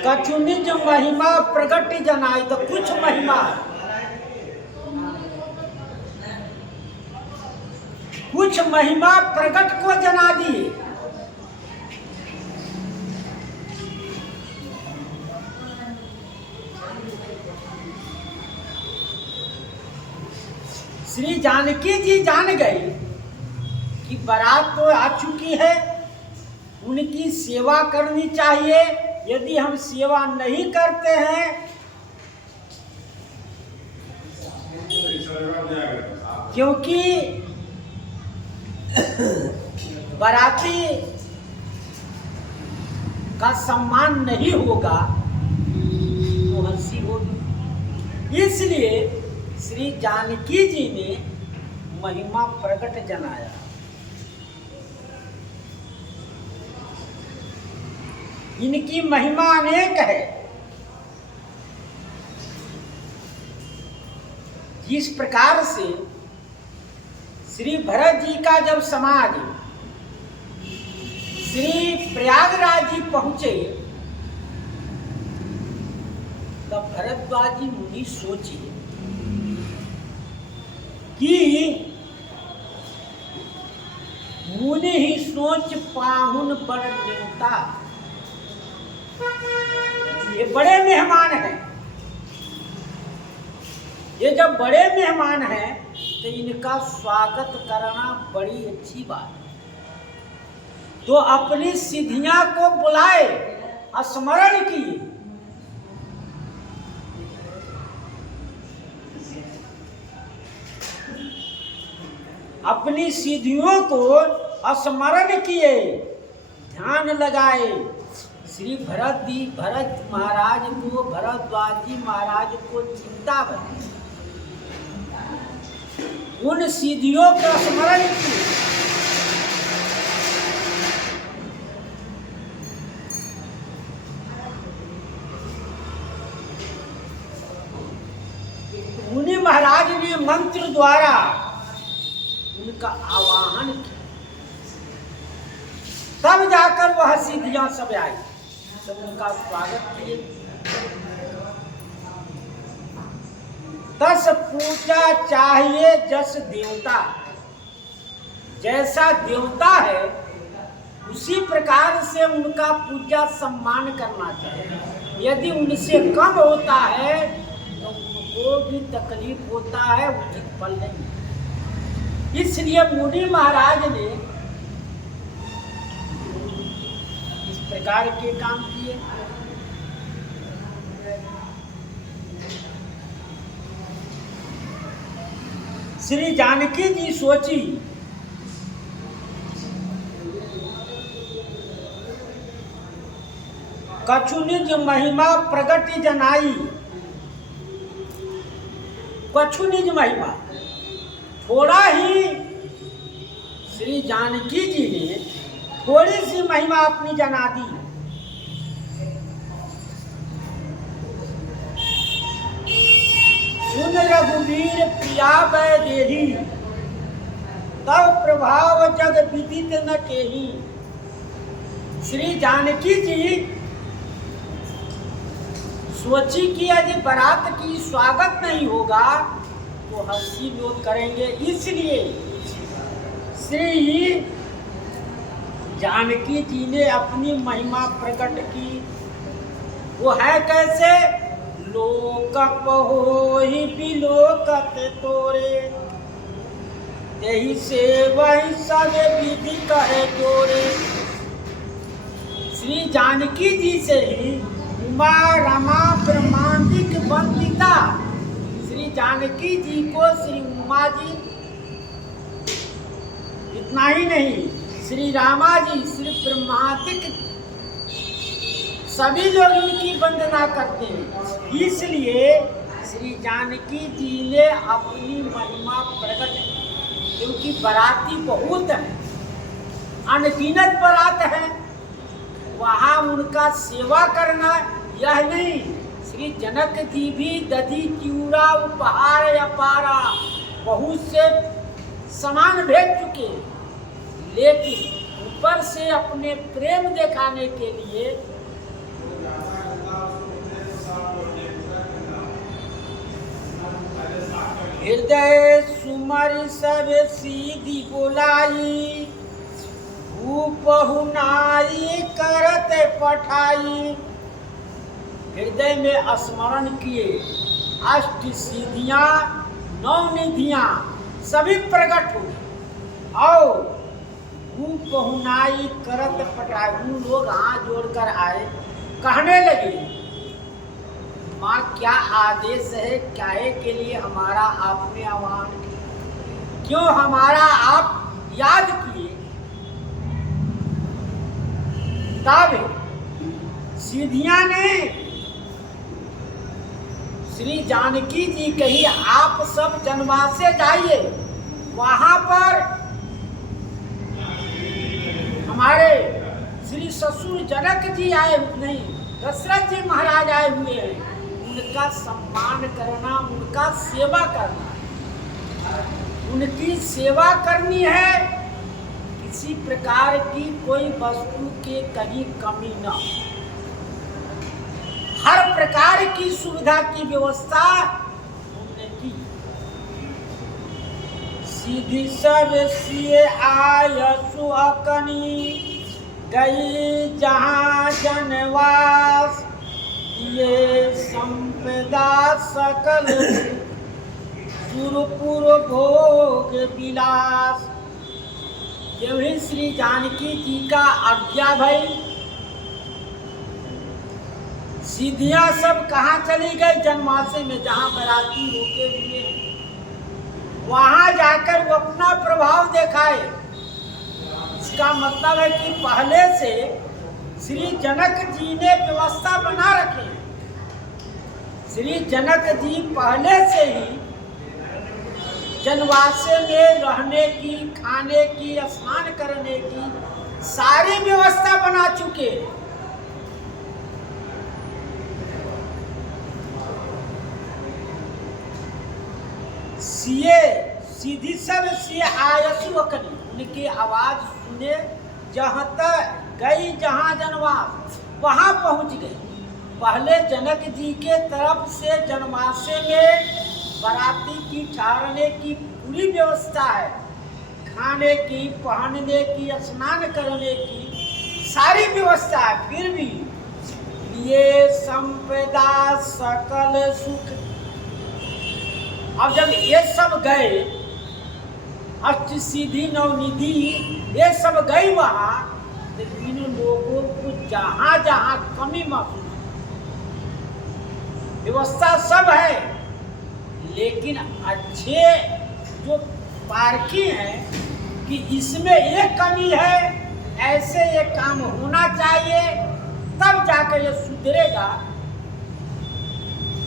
कछु निज महिमा प्रगट जनाई, तो कुछ महिमा, कुछ महिमा प्रगट को जना दी। श्री जानकी जी जान गई कि बारात तो आ चुकी है, उनकी सेवा करनी चाहिए। यदि हम सेवा नहीं करते हैं क्योंकि बाराती का सम्मान नहीं होगा तो हंसी होगी। इसलिए श्री जानकी जी ने महिमा प्रकट जनाया। इनकी महिमा अनेक है। जिस प्रकार से श्री भरत जी का जब समाज श्री प्रयागराज जी पहुंचे तब भरद्वाज जी मुनि सोचे कि मुनि ही सोच पाहुन बड़ देवता, ये बड़े मेहमान हैं। ये जब बड़े मेहमान हैं तो इनका स्वागत करना बड़ी अच्छी बात है। तो अपनी सिद्धियां को बुलाए, स्मरण किए। अपनी सिद्धियों को स्मरण किए, ध्यान लगाए। श्री भरत महाराज को, भरद्वाज जी महाराज को चिंता बनी, उन सिद्धियों का स्मरण किए। मुनि महाराज ने मंत्र द्वारा उनका आवाहन किया, तब जाकर वह सिद्धियां सब आई, तब उनका स्वागत किए। तस पूजा चाहिए जस देवता, जैसा देवता है उसी प्रकार से उनका पूजा सम्मान करना चाहिए। यदि उनसे कम होता है तो उनको भी तकलीफ होता है, उचित फल नहीं। इसलिए मुनि महाराज ने इस प्रकार के काम किए। श्री जानकी जी सोची कछु निज महिमा प्रगट जनाई। कछु निज महिमा, थोड़ा ही श्री जानकी जी ने थोड़ी सी महिमा अपनी जना दी। सुन रघुवीर प्रिया बै देही, तब प्रभाव जग विदित न केही। श्री जानकी जी सोची कि यदि बारात की स्वागत नहीं होगा तो हंसी लोग करेंगे। इसलिए श्री जानकी जी ने अपनी महिमा प्रकट की। वो है कैसे? लोक पहोहि बिलोकत तोरे, तेहि से वही सब विधि कहे जोरे। श्री जानकी जी से ही उमा रमा ब्रह्मांडिक वंदिता। श्री जानकी जी को श्री उमा जी इतना ही नहीं, श्री रामा जी, श्री ब्रह्मादिक सभी लोग इनकी वंदना करते हैं। इसलिए श्री जानकी जी ने अपनी महिमा प्रकट की, क्योंकि बाराती बहुत है, अनगिनत बारात है, वहाँ उनका सेवा करना यह नहीं। श्री जनक जी भी दधी चूड़ा उपहार अपारा बहुत से सामान भेज चुके, लेकिन ऊपर से अपने प्रेम दिखाने के लिए हृदय सुमर सब सीधी बोलाई, उपहुनाई करत पठाई। हृदय में स्मरण किए, अष्ट सिद्धियां, नौ निधियां सभी प्रकट हुई और उपहुनाई करत पठाई। उन लोग हाथ जोड़कर आए, कहने लगे, माँ क्या आदेश है, काहे के लिए हमारा आपने आह्वान किया, क्यों हमारा आप याद किए। तब सिद्धियां ने श्री जानकी जी कही, आप सब जनवास से जाइए, वहां पर हमारे श्री ससुर जनक जी आए, नहीं दशरथ जी महाराज आए हुए हैं, उनका सम्मान करना, उनका सेवा करना, उनकी सेवा करनी है। किसी प्रकार की कोई वस्तु के कहीं कमी न हो, हर प्रकार की सुविधा की व्यवस्था उन्होंने की। सीधी सब सिए आय सुअकनी, गई जहाँ जनवास, ये संपदा सकल सुरपुर भोग विलास। जब ही श्री जानकी जी का आज्ञा भई, सिद्धियां सब कहाँ चली गई, जनवासे में जहाँ बराती रोके हुए, वहां जाकर वो अपना प्रभाव दिखाए। इसका मतलब है कि पहले से श्री जनक जी ने व्यवस्था बना रखी। श्री जनक जी पहले से ही जनवासे में रहने की, खाने की, स्नान करने की सारी व्यवस्था बना चुके। सिए सीधी सब सिए आयसु अकनी, उनकी आवाज सुने, जहाँ तक गई जहाँ जनवास, वहां पहुंच गई। पहले जनक जी के तरफ से जनवासे में बाराती की ठहरने की पूरी व्यवस्था है, खाने की, पहनने की, स्नान करने की सारी व्यवस्था है। फिर भी ये संपदा सकल सुख, अब जब ये सब गए, अष्ट सिद्धि नवनिधि ये सब गई वहां, लेकिन लोगों को जहां जहां कमी महसूस, व्यवस्था सब है, लेकिन अच्छे जो पारखी हैं कि इसमें ये कमी है, ऐसे ये काम होना चाहिए, तब जाकर ये सुधरेगा।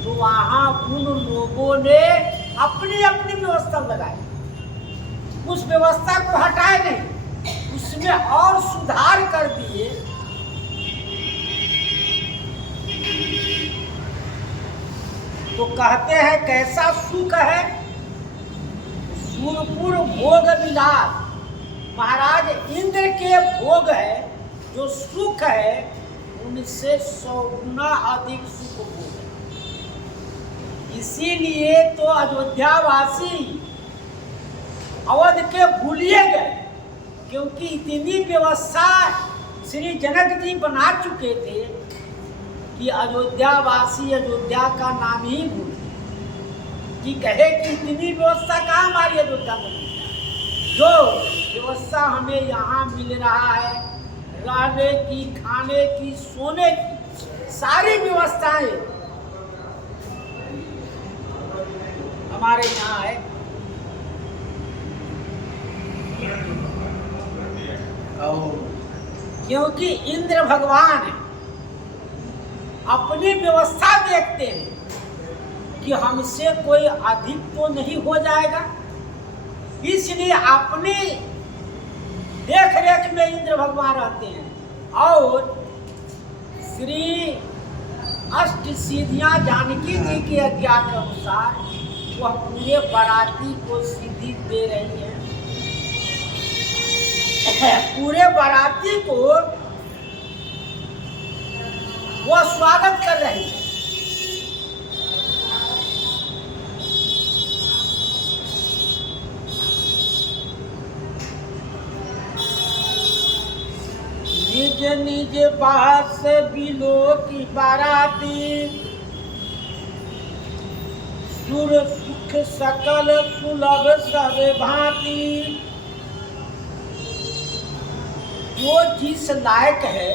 तो वहां उन लोगों ने अपनी अपनी व्यवस्था लगाई, उस व्यवस्था को हटाए नहीं, उसमें और सुधार कर दिए। तो कहते हैं कैसा सुख है, सुरपुर भोग विलास। महाराज इंद्र के भोग है, जो सुख है उनसे 100 गुना अधिक सुख भोग है। इसीलिए तो अयोध्यावासी अवध के भूलिए गए, क्योंकि इतनी व्यवस्था श्री जनक जी बना चुके थे कि अयोध्यावासी अयोध्या का नाम ही भूल, कि कहे कि इतनी व्यवस्था कहाँ हमारी अयोध्या में, जो व्यवस्था हमें यहाँ मिल रहा है, रहने की, खाने की, सोने की सारी व्यवस्थाएं हमारे यहाँ है। क्योंकि इंद्र भगवान अपनी व्यवस्था देखते हैं कि हमसे कोई अधिक तो नहीं हो जाएगा, इसलिए अपनी देख रेख में इंद्र भगवान रहते हैं। और श्री अष्ट सिद्धियां जानकी जी की आज्ञा के अनुसार वह पूरे बाराती को सिद्धि दे रही है। पूरे बाराती को वह स्वागत कर रही है। निज निज बास बिलो की बाराती, सुर सुख सकल सुलभ सब भांति। जो जिस लायक है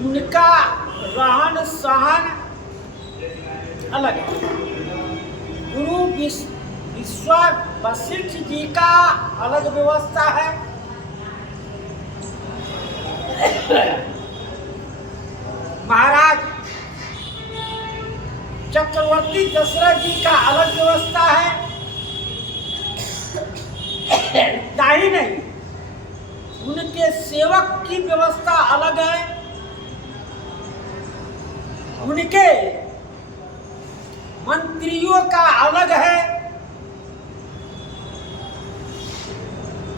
उनका रहन सहन अलग है। गुरु विश्व वशिष्ठ जी का अलग व्यवस्था है, महाराज चक्रवर्ती दशरथ जी का अलग व्यवस्था है। ही नहीं, उनके सेवक की व्यवस्था अलग है, उनके मंत्रियों का अलग है,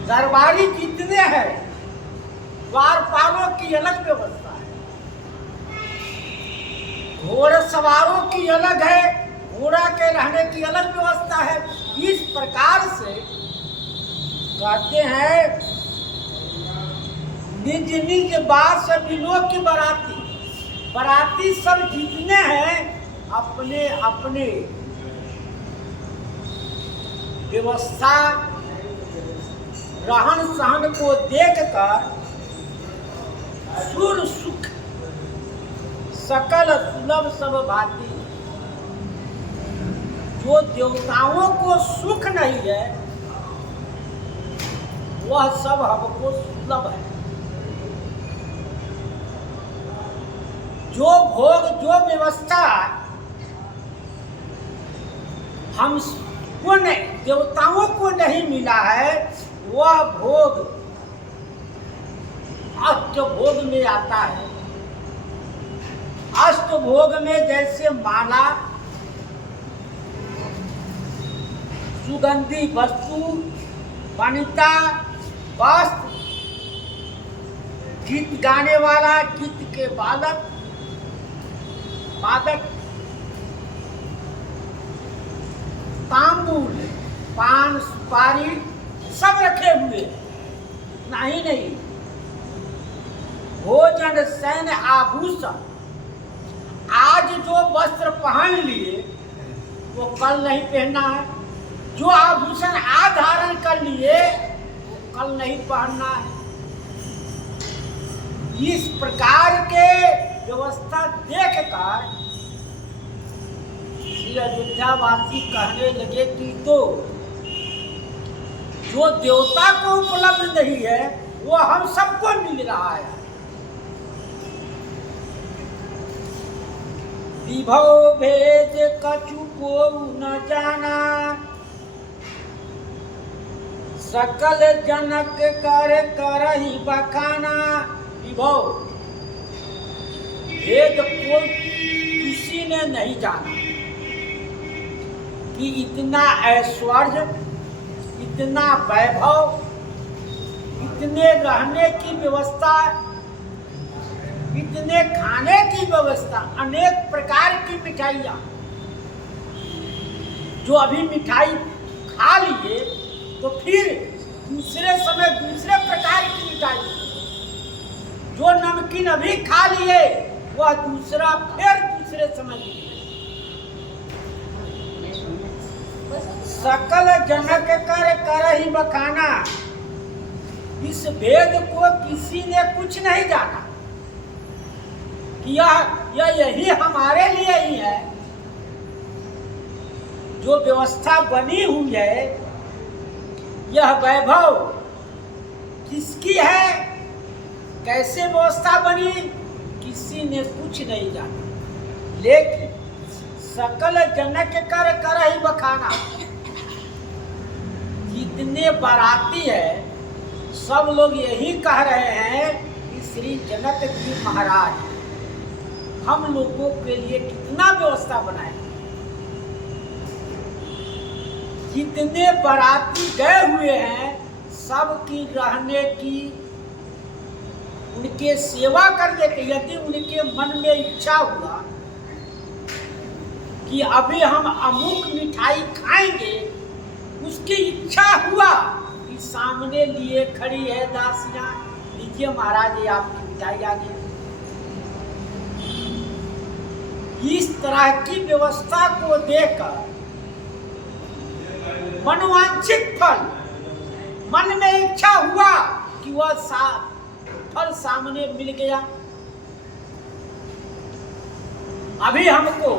दरबारी जितने हैं द्वारपालों की अलग व्यवस्था है, घोड़सवारों की अलग है, घोड़ा के रहने की अलग व्यवस्था है। इस प्रकार से कहते हैं निज निज बास बिलो की बाराती। बाराती सब जितने हैं अपने अपने व्यवस्था रहन सहन को देखकर सुर सुख सकल सुलभ सब भांति। जो देवताओं को सुख नहीं है वह सब हमको सुलभ है। जो भोग जो व्यवस्था हमको देवताओं को नहीं मिला है वह भोग अष्ट भोग में आता है। अष्ट भोग में जैसे माला, सुगंधी वस्तु, वनिता, वस्त्र, गीत गाने वाला, गीत के बालक वादक, तांबूल, पान, सुपारी सब रखे हुए, नहीं भोजन, सैन्य, आभूषण। आज जो वस्त्र पहन लिए वो कल नहीं पहनना है, जो आभूषण आज धारण कर लिए वो कल नहीं पहनना है। इस प्रकार के व्यवस्था देखकर श्री अयोध्यावासी कहने लगे कि तो जो देवता को उपलब्ध नहीं है वो हम सबको मिल रहा है। विभव भेद कछु को न जाना, सकल जनक कर करहि बखाना। विभव भेद को किसी ने नहीं जाना कि इतना ऐश्वर्य, इतना वैभव, इतने रहने की व्यवस्था, इतने खाने की व्यवस्था, अनेक प्रकार की मिठाइयाँ। जो अभी मिठाई खा लिए तो फिर दूसरे समय दूसरे प्रकार की मिठाई, जो नमकीन अभी खा लिए वह दूसरा फिर दूसरे समय लिए। सकल जनक कर करहि बखाना। इस भेद को किसी ने कुछ नहीं जाना कि यही हमारे लिए ही है। जो व्यवस्था बनी हुई है, यह वैभव, किसकी है, कैसे व्यवस्था बनी, किसी ने कुछ नहीं जाना। लेकिन सकल जनक कर कर ही बखाना, जितने बाराती है सब लोग यही कह रहे हैं कि श्री जनक जी महाराज हम लोगों के लिए कितना व्यवस्था बनाए। जितने बाराती गए हुए हैं सबकी रहने की, उनके सेवा करने की, यदि उनके मन में इच्छा हुआ कि अभी हम अमुक मिठाई खाएंगे, उसकी इच्छा हुआ कि सामने लिए खड़ी है दासियां, लीजिए महाराज ये आपकी मिठाई आ गई। इस तरह की व्यवस्था को देखकर मनोवांछित फल, मन में इच्छा हुआ कि वह फल सामने मिल गया। अभी हमको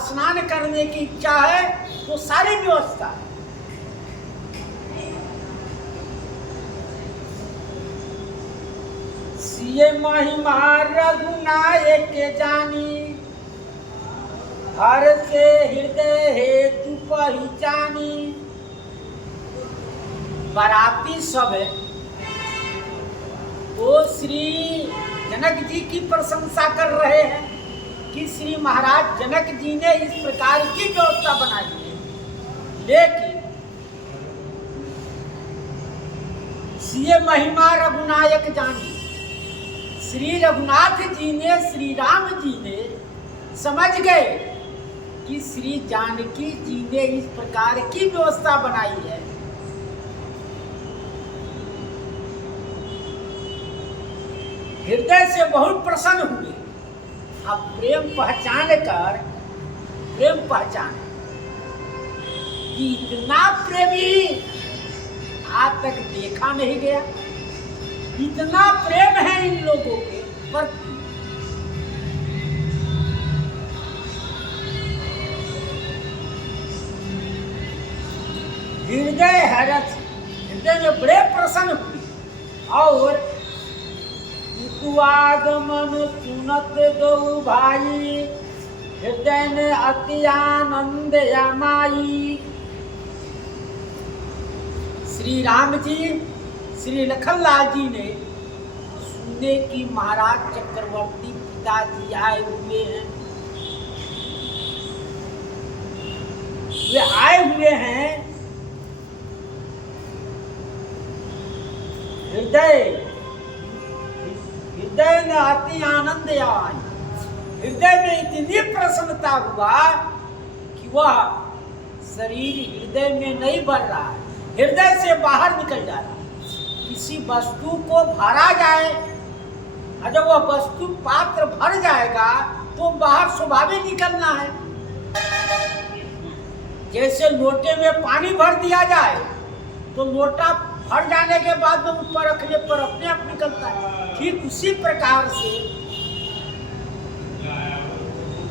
स्नान करने की इच्छा है तो सारी व्यवस्था है। सिए महिमा रघुनायक जानी, हर से हृदय हेतु पहचानी। बाराती सब है वो श्री जनक जी की प्रशंसा कर रहे हैं कि श्री महाराज जनक जी ने इस प्रकार की व्यवस्था बनाई है। लेकिन सिए महिमा रघुनायक जानी, श्री रघुनाथ जी ने, श्री राम जी ने समझ गए कि श्री जानकी जी ने इस प्रकार की व्यवस्था बनाई है। हृदय से बहुत प्रसन्न हुए। अब प्रेम पहचान कि इतना प्रेमी आज तक देखा नहीं गया। इतना प्रेम है इन लोगों के प्रति। हृदय में बड़े प्रसन्न हुए और आगमन सुनत दो भाई, हृदय में अति आनंद माई। श्री राम जी, श्री लखनलाल जी ने सुने कि महाराज चक्रवर्ती पिताजी आए हुए हैं। वे आए हुए हैं। हृदय में अति आनंद आई। हृदय में इतनी प्रसन्नता हुआ कि वह शरीर हृदय में नहीं बढ़ रहा है, हृदय से बाहर निकल जा रहा है। किसी वस्तु को भरा जाए और जब वह वस्तु पात्र भर जाएगा तो बाहर स्वाभाविक निकलना है। जैसे लोटे में पानी भर दिया जाए तो लोटा भर जाने के बाद में ऊपर रखने पर अपने आप निकलता है। ठीक उसी प्रकार से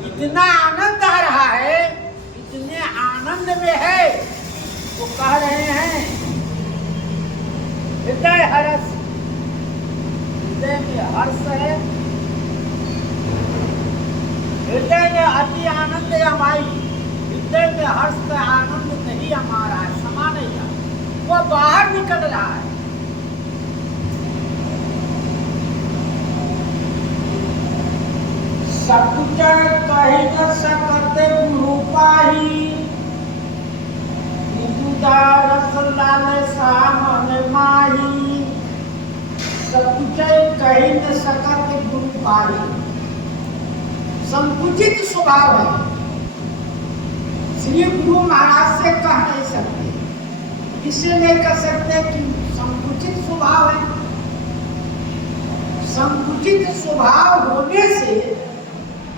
इतना आनंद आ रहा है, इतने आनंद में है तो कह रहे हैं हृदय हर्ष, हृदय में हर्ष है, हृदय में अति आनंद हमारी, हृदय में हर्ष का आनंद नहीं हमारा है, समा नहीं है, वो बाहर निकल रहा है। सकुच कही न सकते गुरु पाही, रस लाल सामन माही। सकुच कही न सकते गुरु पाही, संकुचित स्वभाव है। श्री गुरु महाराज से कह नहीं सकते, इससे नहीं कह सकते कि संकुचित स्वभाव है। संकुचित स्वभाव होने से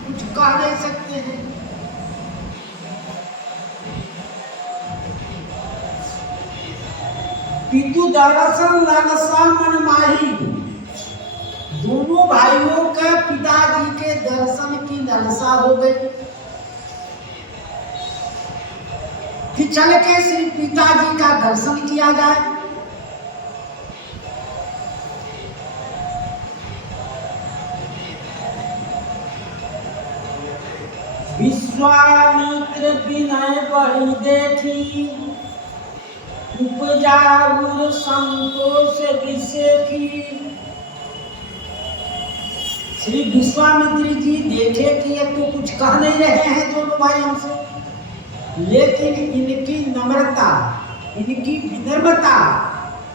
कुछ कह नहीं सकते हैं। पितु दरअसल लालसा मन माही, दोनों भाइयों का पिताजी के दर्शन की लालसा हो गई कि चल के श्री पिताजी का दर्शन किया जाए। विश्वामित्र विनय बड़ी देखी, उपजा उर संतोष विषेखी। श्री विश्वामित्र जी देखे कि ये तो कुछ कह नहीं रहे हैं दोनों भाई हमसे, लेकिन इनकी नम्रता, इनकी विनम्रता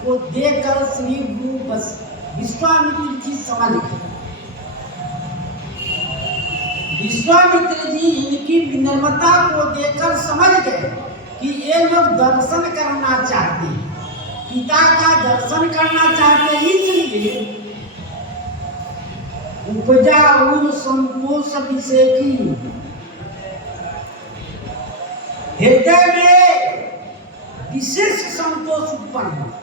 को देखकर श्री गुरु विश्वामित्र जी समझ गए। विश्वामित्र जी इनकी विनम्रता को देखकर समझ गए कि ये लोग दर्शन करना चाहते हैं, पिता का दर्शन करना चाहते हैं। इसलिए उपजा उर संतोष विषेखी, हृदय में विशेष संतोष उत्पन्न हुआ,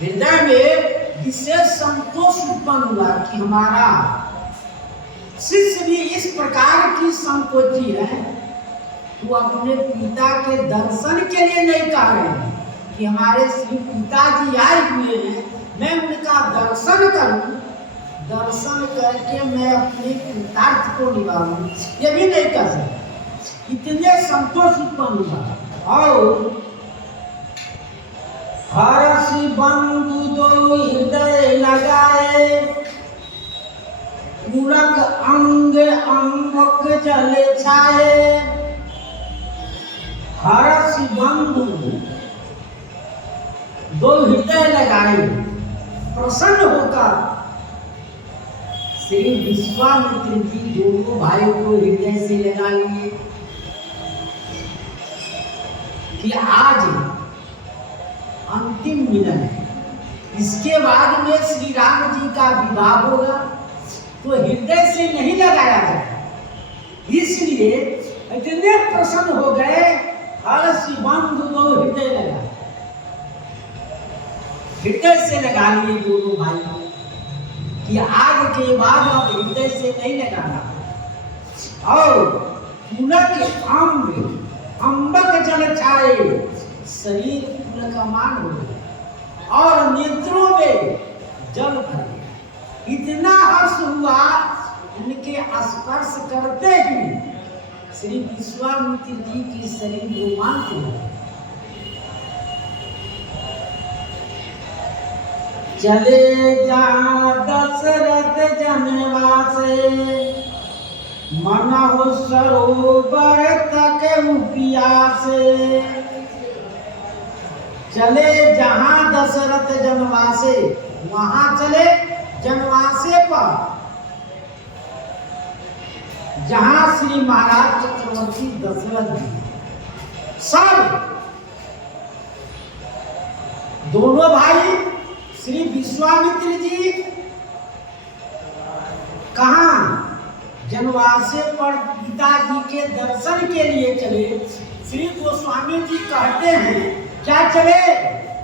हृदय में विशेष संतोष उत्पन्न हुआ कि हमारा शिष्य भी इस प्रकार की संकोची है। वो अपने पिता के दर्शन के लिए नहीं कह रहे हैं कि हमारे श्री पिताजी आए हुए हैं, मैं उनका दर्शन करूं, दर्शन करके मैं अपने पितार्थ को निभाऊं, ये भी नहीं कर सकते। इतने संतोष उत्पन्न हुआ। और हर्षि बंधु दो हृदय लगाए, पूरक अंग अंगक जल छाए। हर्षि बंधु दो हृदय लगाए, प्रसन्न होकर श्री विश्वामित्र जी दोनों भाई को हृदय से लगा लिए कि आज अंतिम मिलन है, इसके बाद में श्री राम जी का विवाह होगा, तो हृदय से नहीं लगाया जाए। इसलिए इतने प्रसन्न हो गए, हर्षि बंधु दो हृदय लगा, हृदय से लगा लिए दोनों भाई कि आज के बाद अब हृदय से नहीं लगाना। और पुलक अंग अंबक जल छाए, शरीर पुलकमान हो गया और नेत्रों में जल भर गया। इतना हर्ष हुआ, इनके स्पर्श करते ही श्री विश्वामित्र जी की शरीर रोमांच हो गया। चले जहाँ दशरथ जनवासे, मनहु सरोवर तक प्यासे। चले जहाँ दशरथ जनवासे, वहां चले जनवासे पर, जहां श्री महाराज चक्रवर्ती दशरथ जी सब दोनों भाई श्री विश्वामित्र जी कहाँ जनवासे पर पिताजी के दर्शन के लिए चले। श्री गोस्वामी जी कहते हैं क्या चले,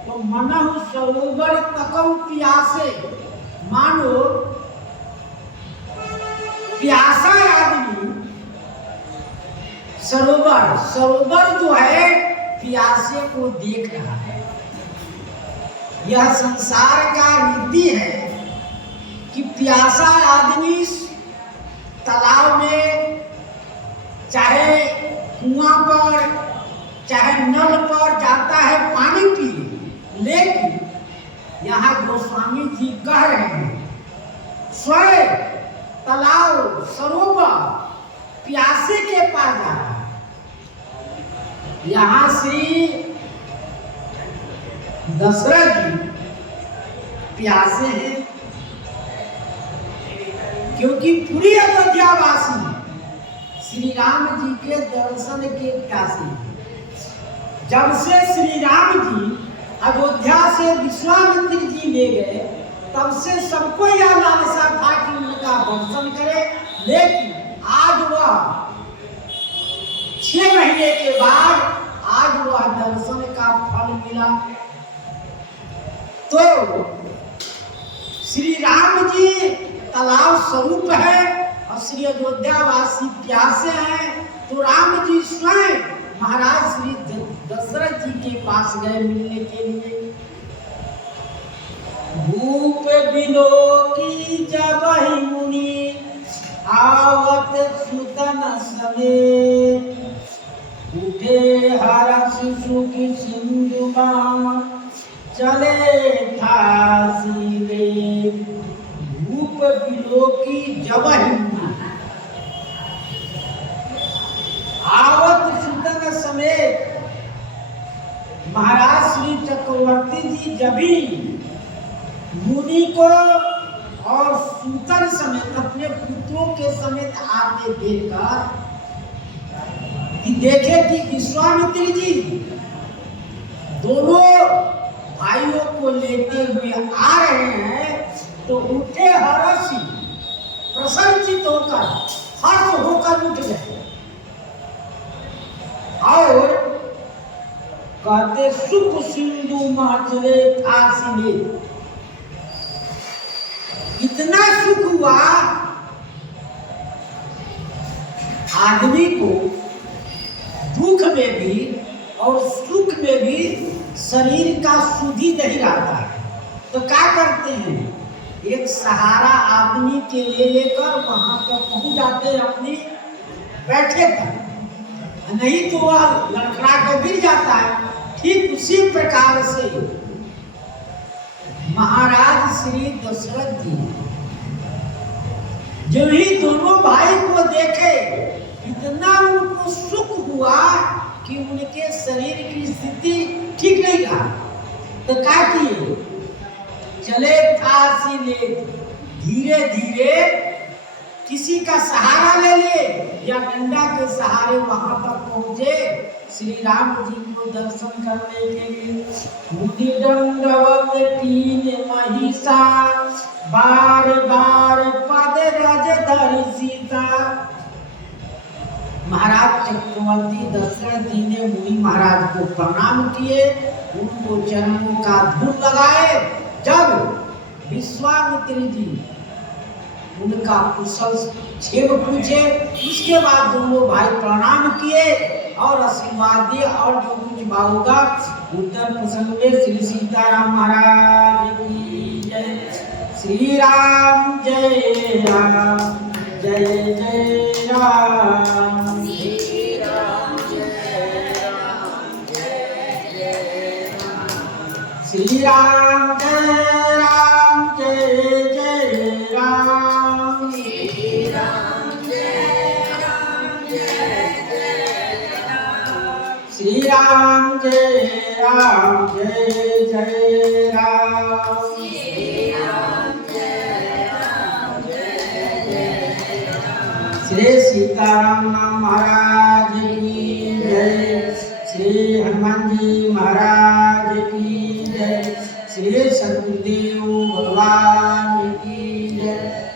तो मनहु सरोवर तकौ प्यासे, मानो प्यासा आदमी सरोवर, सरोवर जो है प्यासे को देख रहा है। यह संसार का रीति है कि प्यासा आदमी तालाब में, चाहे कुआं पर, चाहे नल पर जाता है पानी पी। लेकिन यहाँ गोस्वामी जी कह रहे हैं स्वयं तालाब सरोवर प्यासे के पास जा रहा है। यहाँ श्री दशरथ जी प्यासे हैं, क्योंकि पूरी अयोध्यावासी श्री राम जी के दर्शन के प्यासे। जब से श्री राम जी अयोध्या से विश्वामित्र जी ले गए, तब से सबको यह लालसा था कि उनका दर्शन करे। लेकिन आज वह 6 महीने के बाद आज वह दर्शन का फल मिला। तो श्री राम जी तालाब स्वरूप है और श्री अयोध्यावासी प्यासे हैं। तो राम जी स्वयं महाराज श्री दशरथ जी के पास गए मिलने के लिए। भूप बिलोकी जबहि मुनि आवत सुतन समेत उठे हर शिशु की सिंधुमा चले था सीले भूप बिलो की जबहि आवत सुतन समेत महाराज श्री चक्रवर्ती जी जभी मुनि को और सूतन समेत अपने पुत्रों के समेत आते देखकर कि देखे कि विश्वामित्र जी दोनों भाइयों को लेते हुए आ रहे हैं, तो उठे हर्षी प्रसन्नचित होकर हर्ष होकर उठ गए और कहते सुख सिंधु माचले आसिले। इतना सुख हुआ आदमी को दुख में भी और सुख में भी शरीर का शुद्धि नहीं रहता है, तो क्या करते हैं, एक सहारा आदमी के ले लेकर वहां तक पहुंच जाते हैं अपनी बैठे तक, नहीं तो वह लड़खड़ा कर गिर जाता है। ठीक उसी प्रकार से महाराज श्री दशरथ जी जब ही दोनों भाई को देखे इतना उनको सुख हुआ कि उनके शरीर की स्थिति ठीक नहीं रहा, तो क्या किए, चले ठासी ले धीरे धीरे किसी का सहारा ले लिए या डंडा के सहारे वहां तक पहुंचे श्री राम जी को दर्शन करने के लिए। मुनि दंडवत तीन महिषा बार बार पद रज धरि सीता। महाराज चक्रवर्ती दशरथ जी ने मुनि महाराज को प्रणाम किए, उनको चरणों का धूल लगाए। जब विश्वामित्र जी उनका कुशल क्षेम पूछे, उसके बाद दोनों भाई प्रणाम किए और आशीर्वाद दिए और जो कुछ होगा उत्तर प्रसंग में श्री सीताराम महाराज की जय। श्री राम जय राम जय जय राम, श्री राम जय राम जय जय राम, श्री राम जय राम जय जय राम, श्री राम जय राम जय जय राम, श्री राम जय राम जय जय राम, श्री राम जय राम जय जय राम। श्री सीताराम महाराज की जय, श्री हनुमान जी महाराज की जय, श्री सतगुरुदेव भगवान की जय।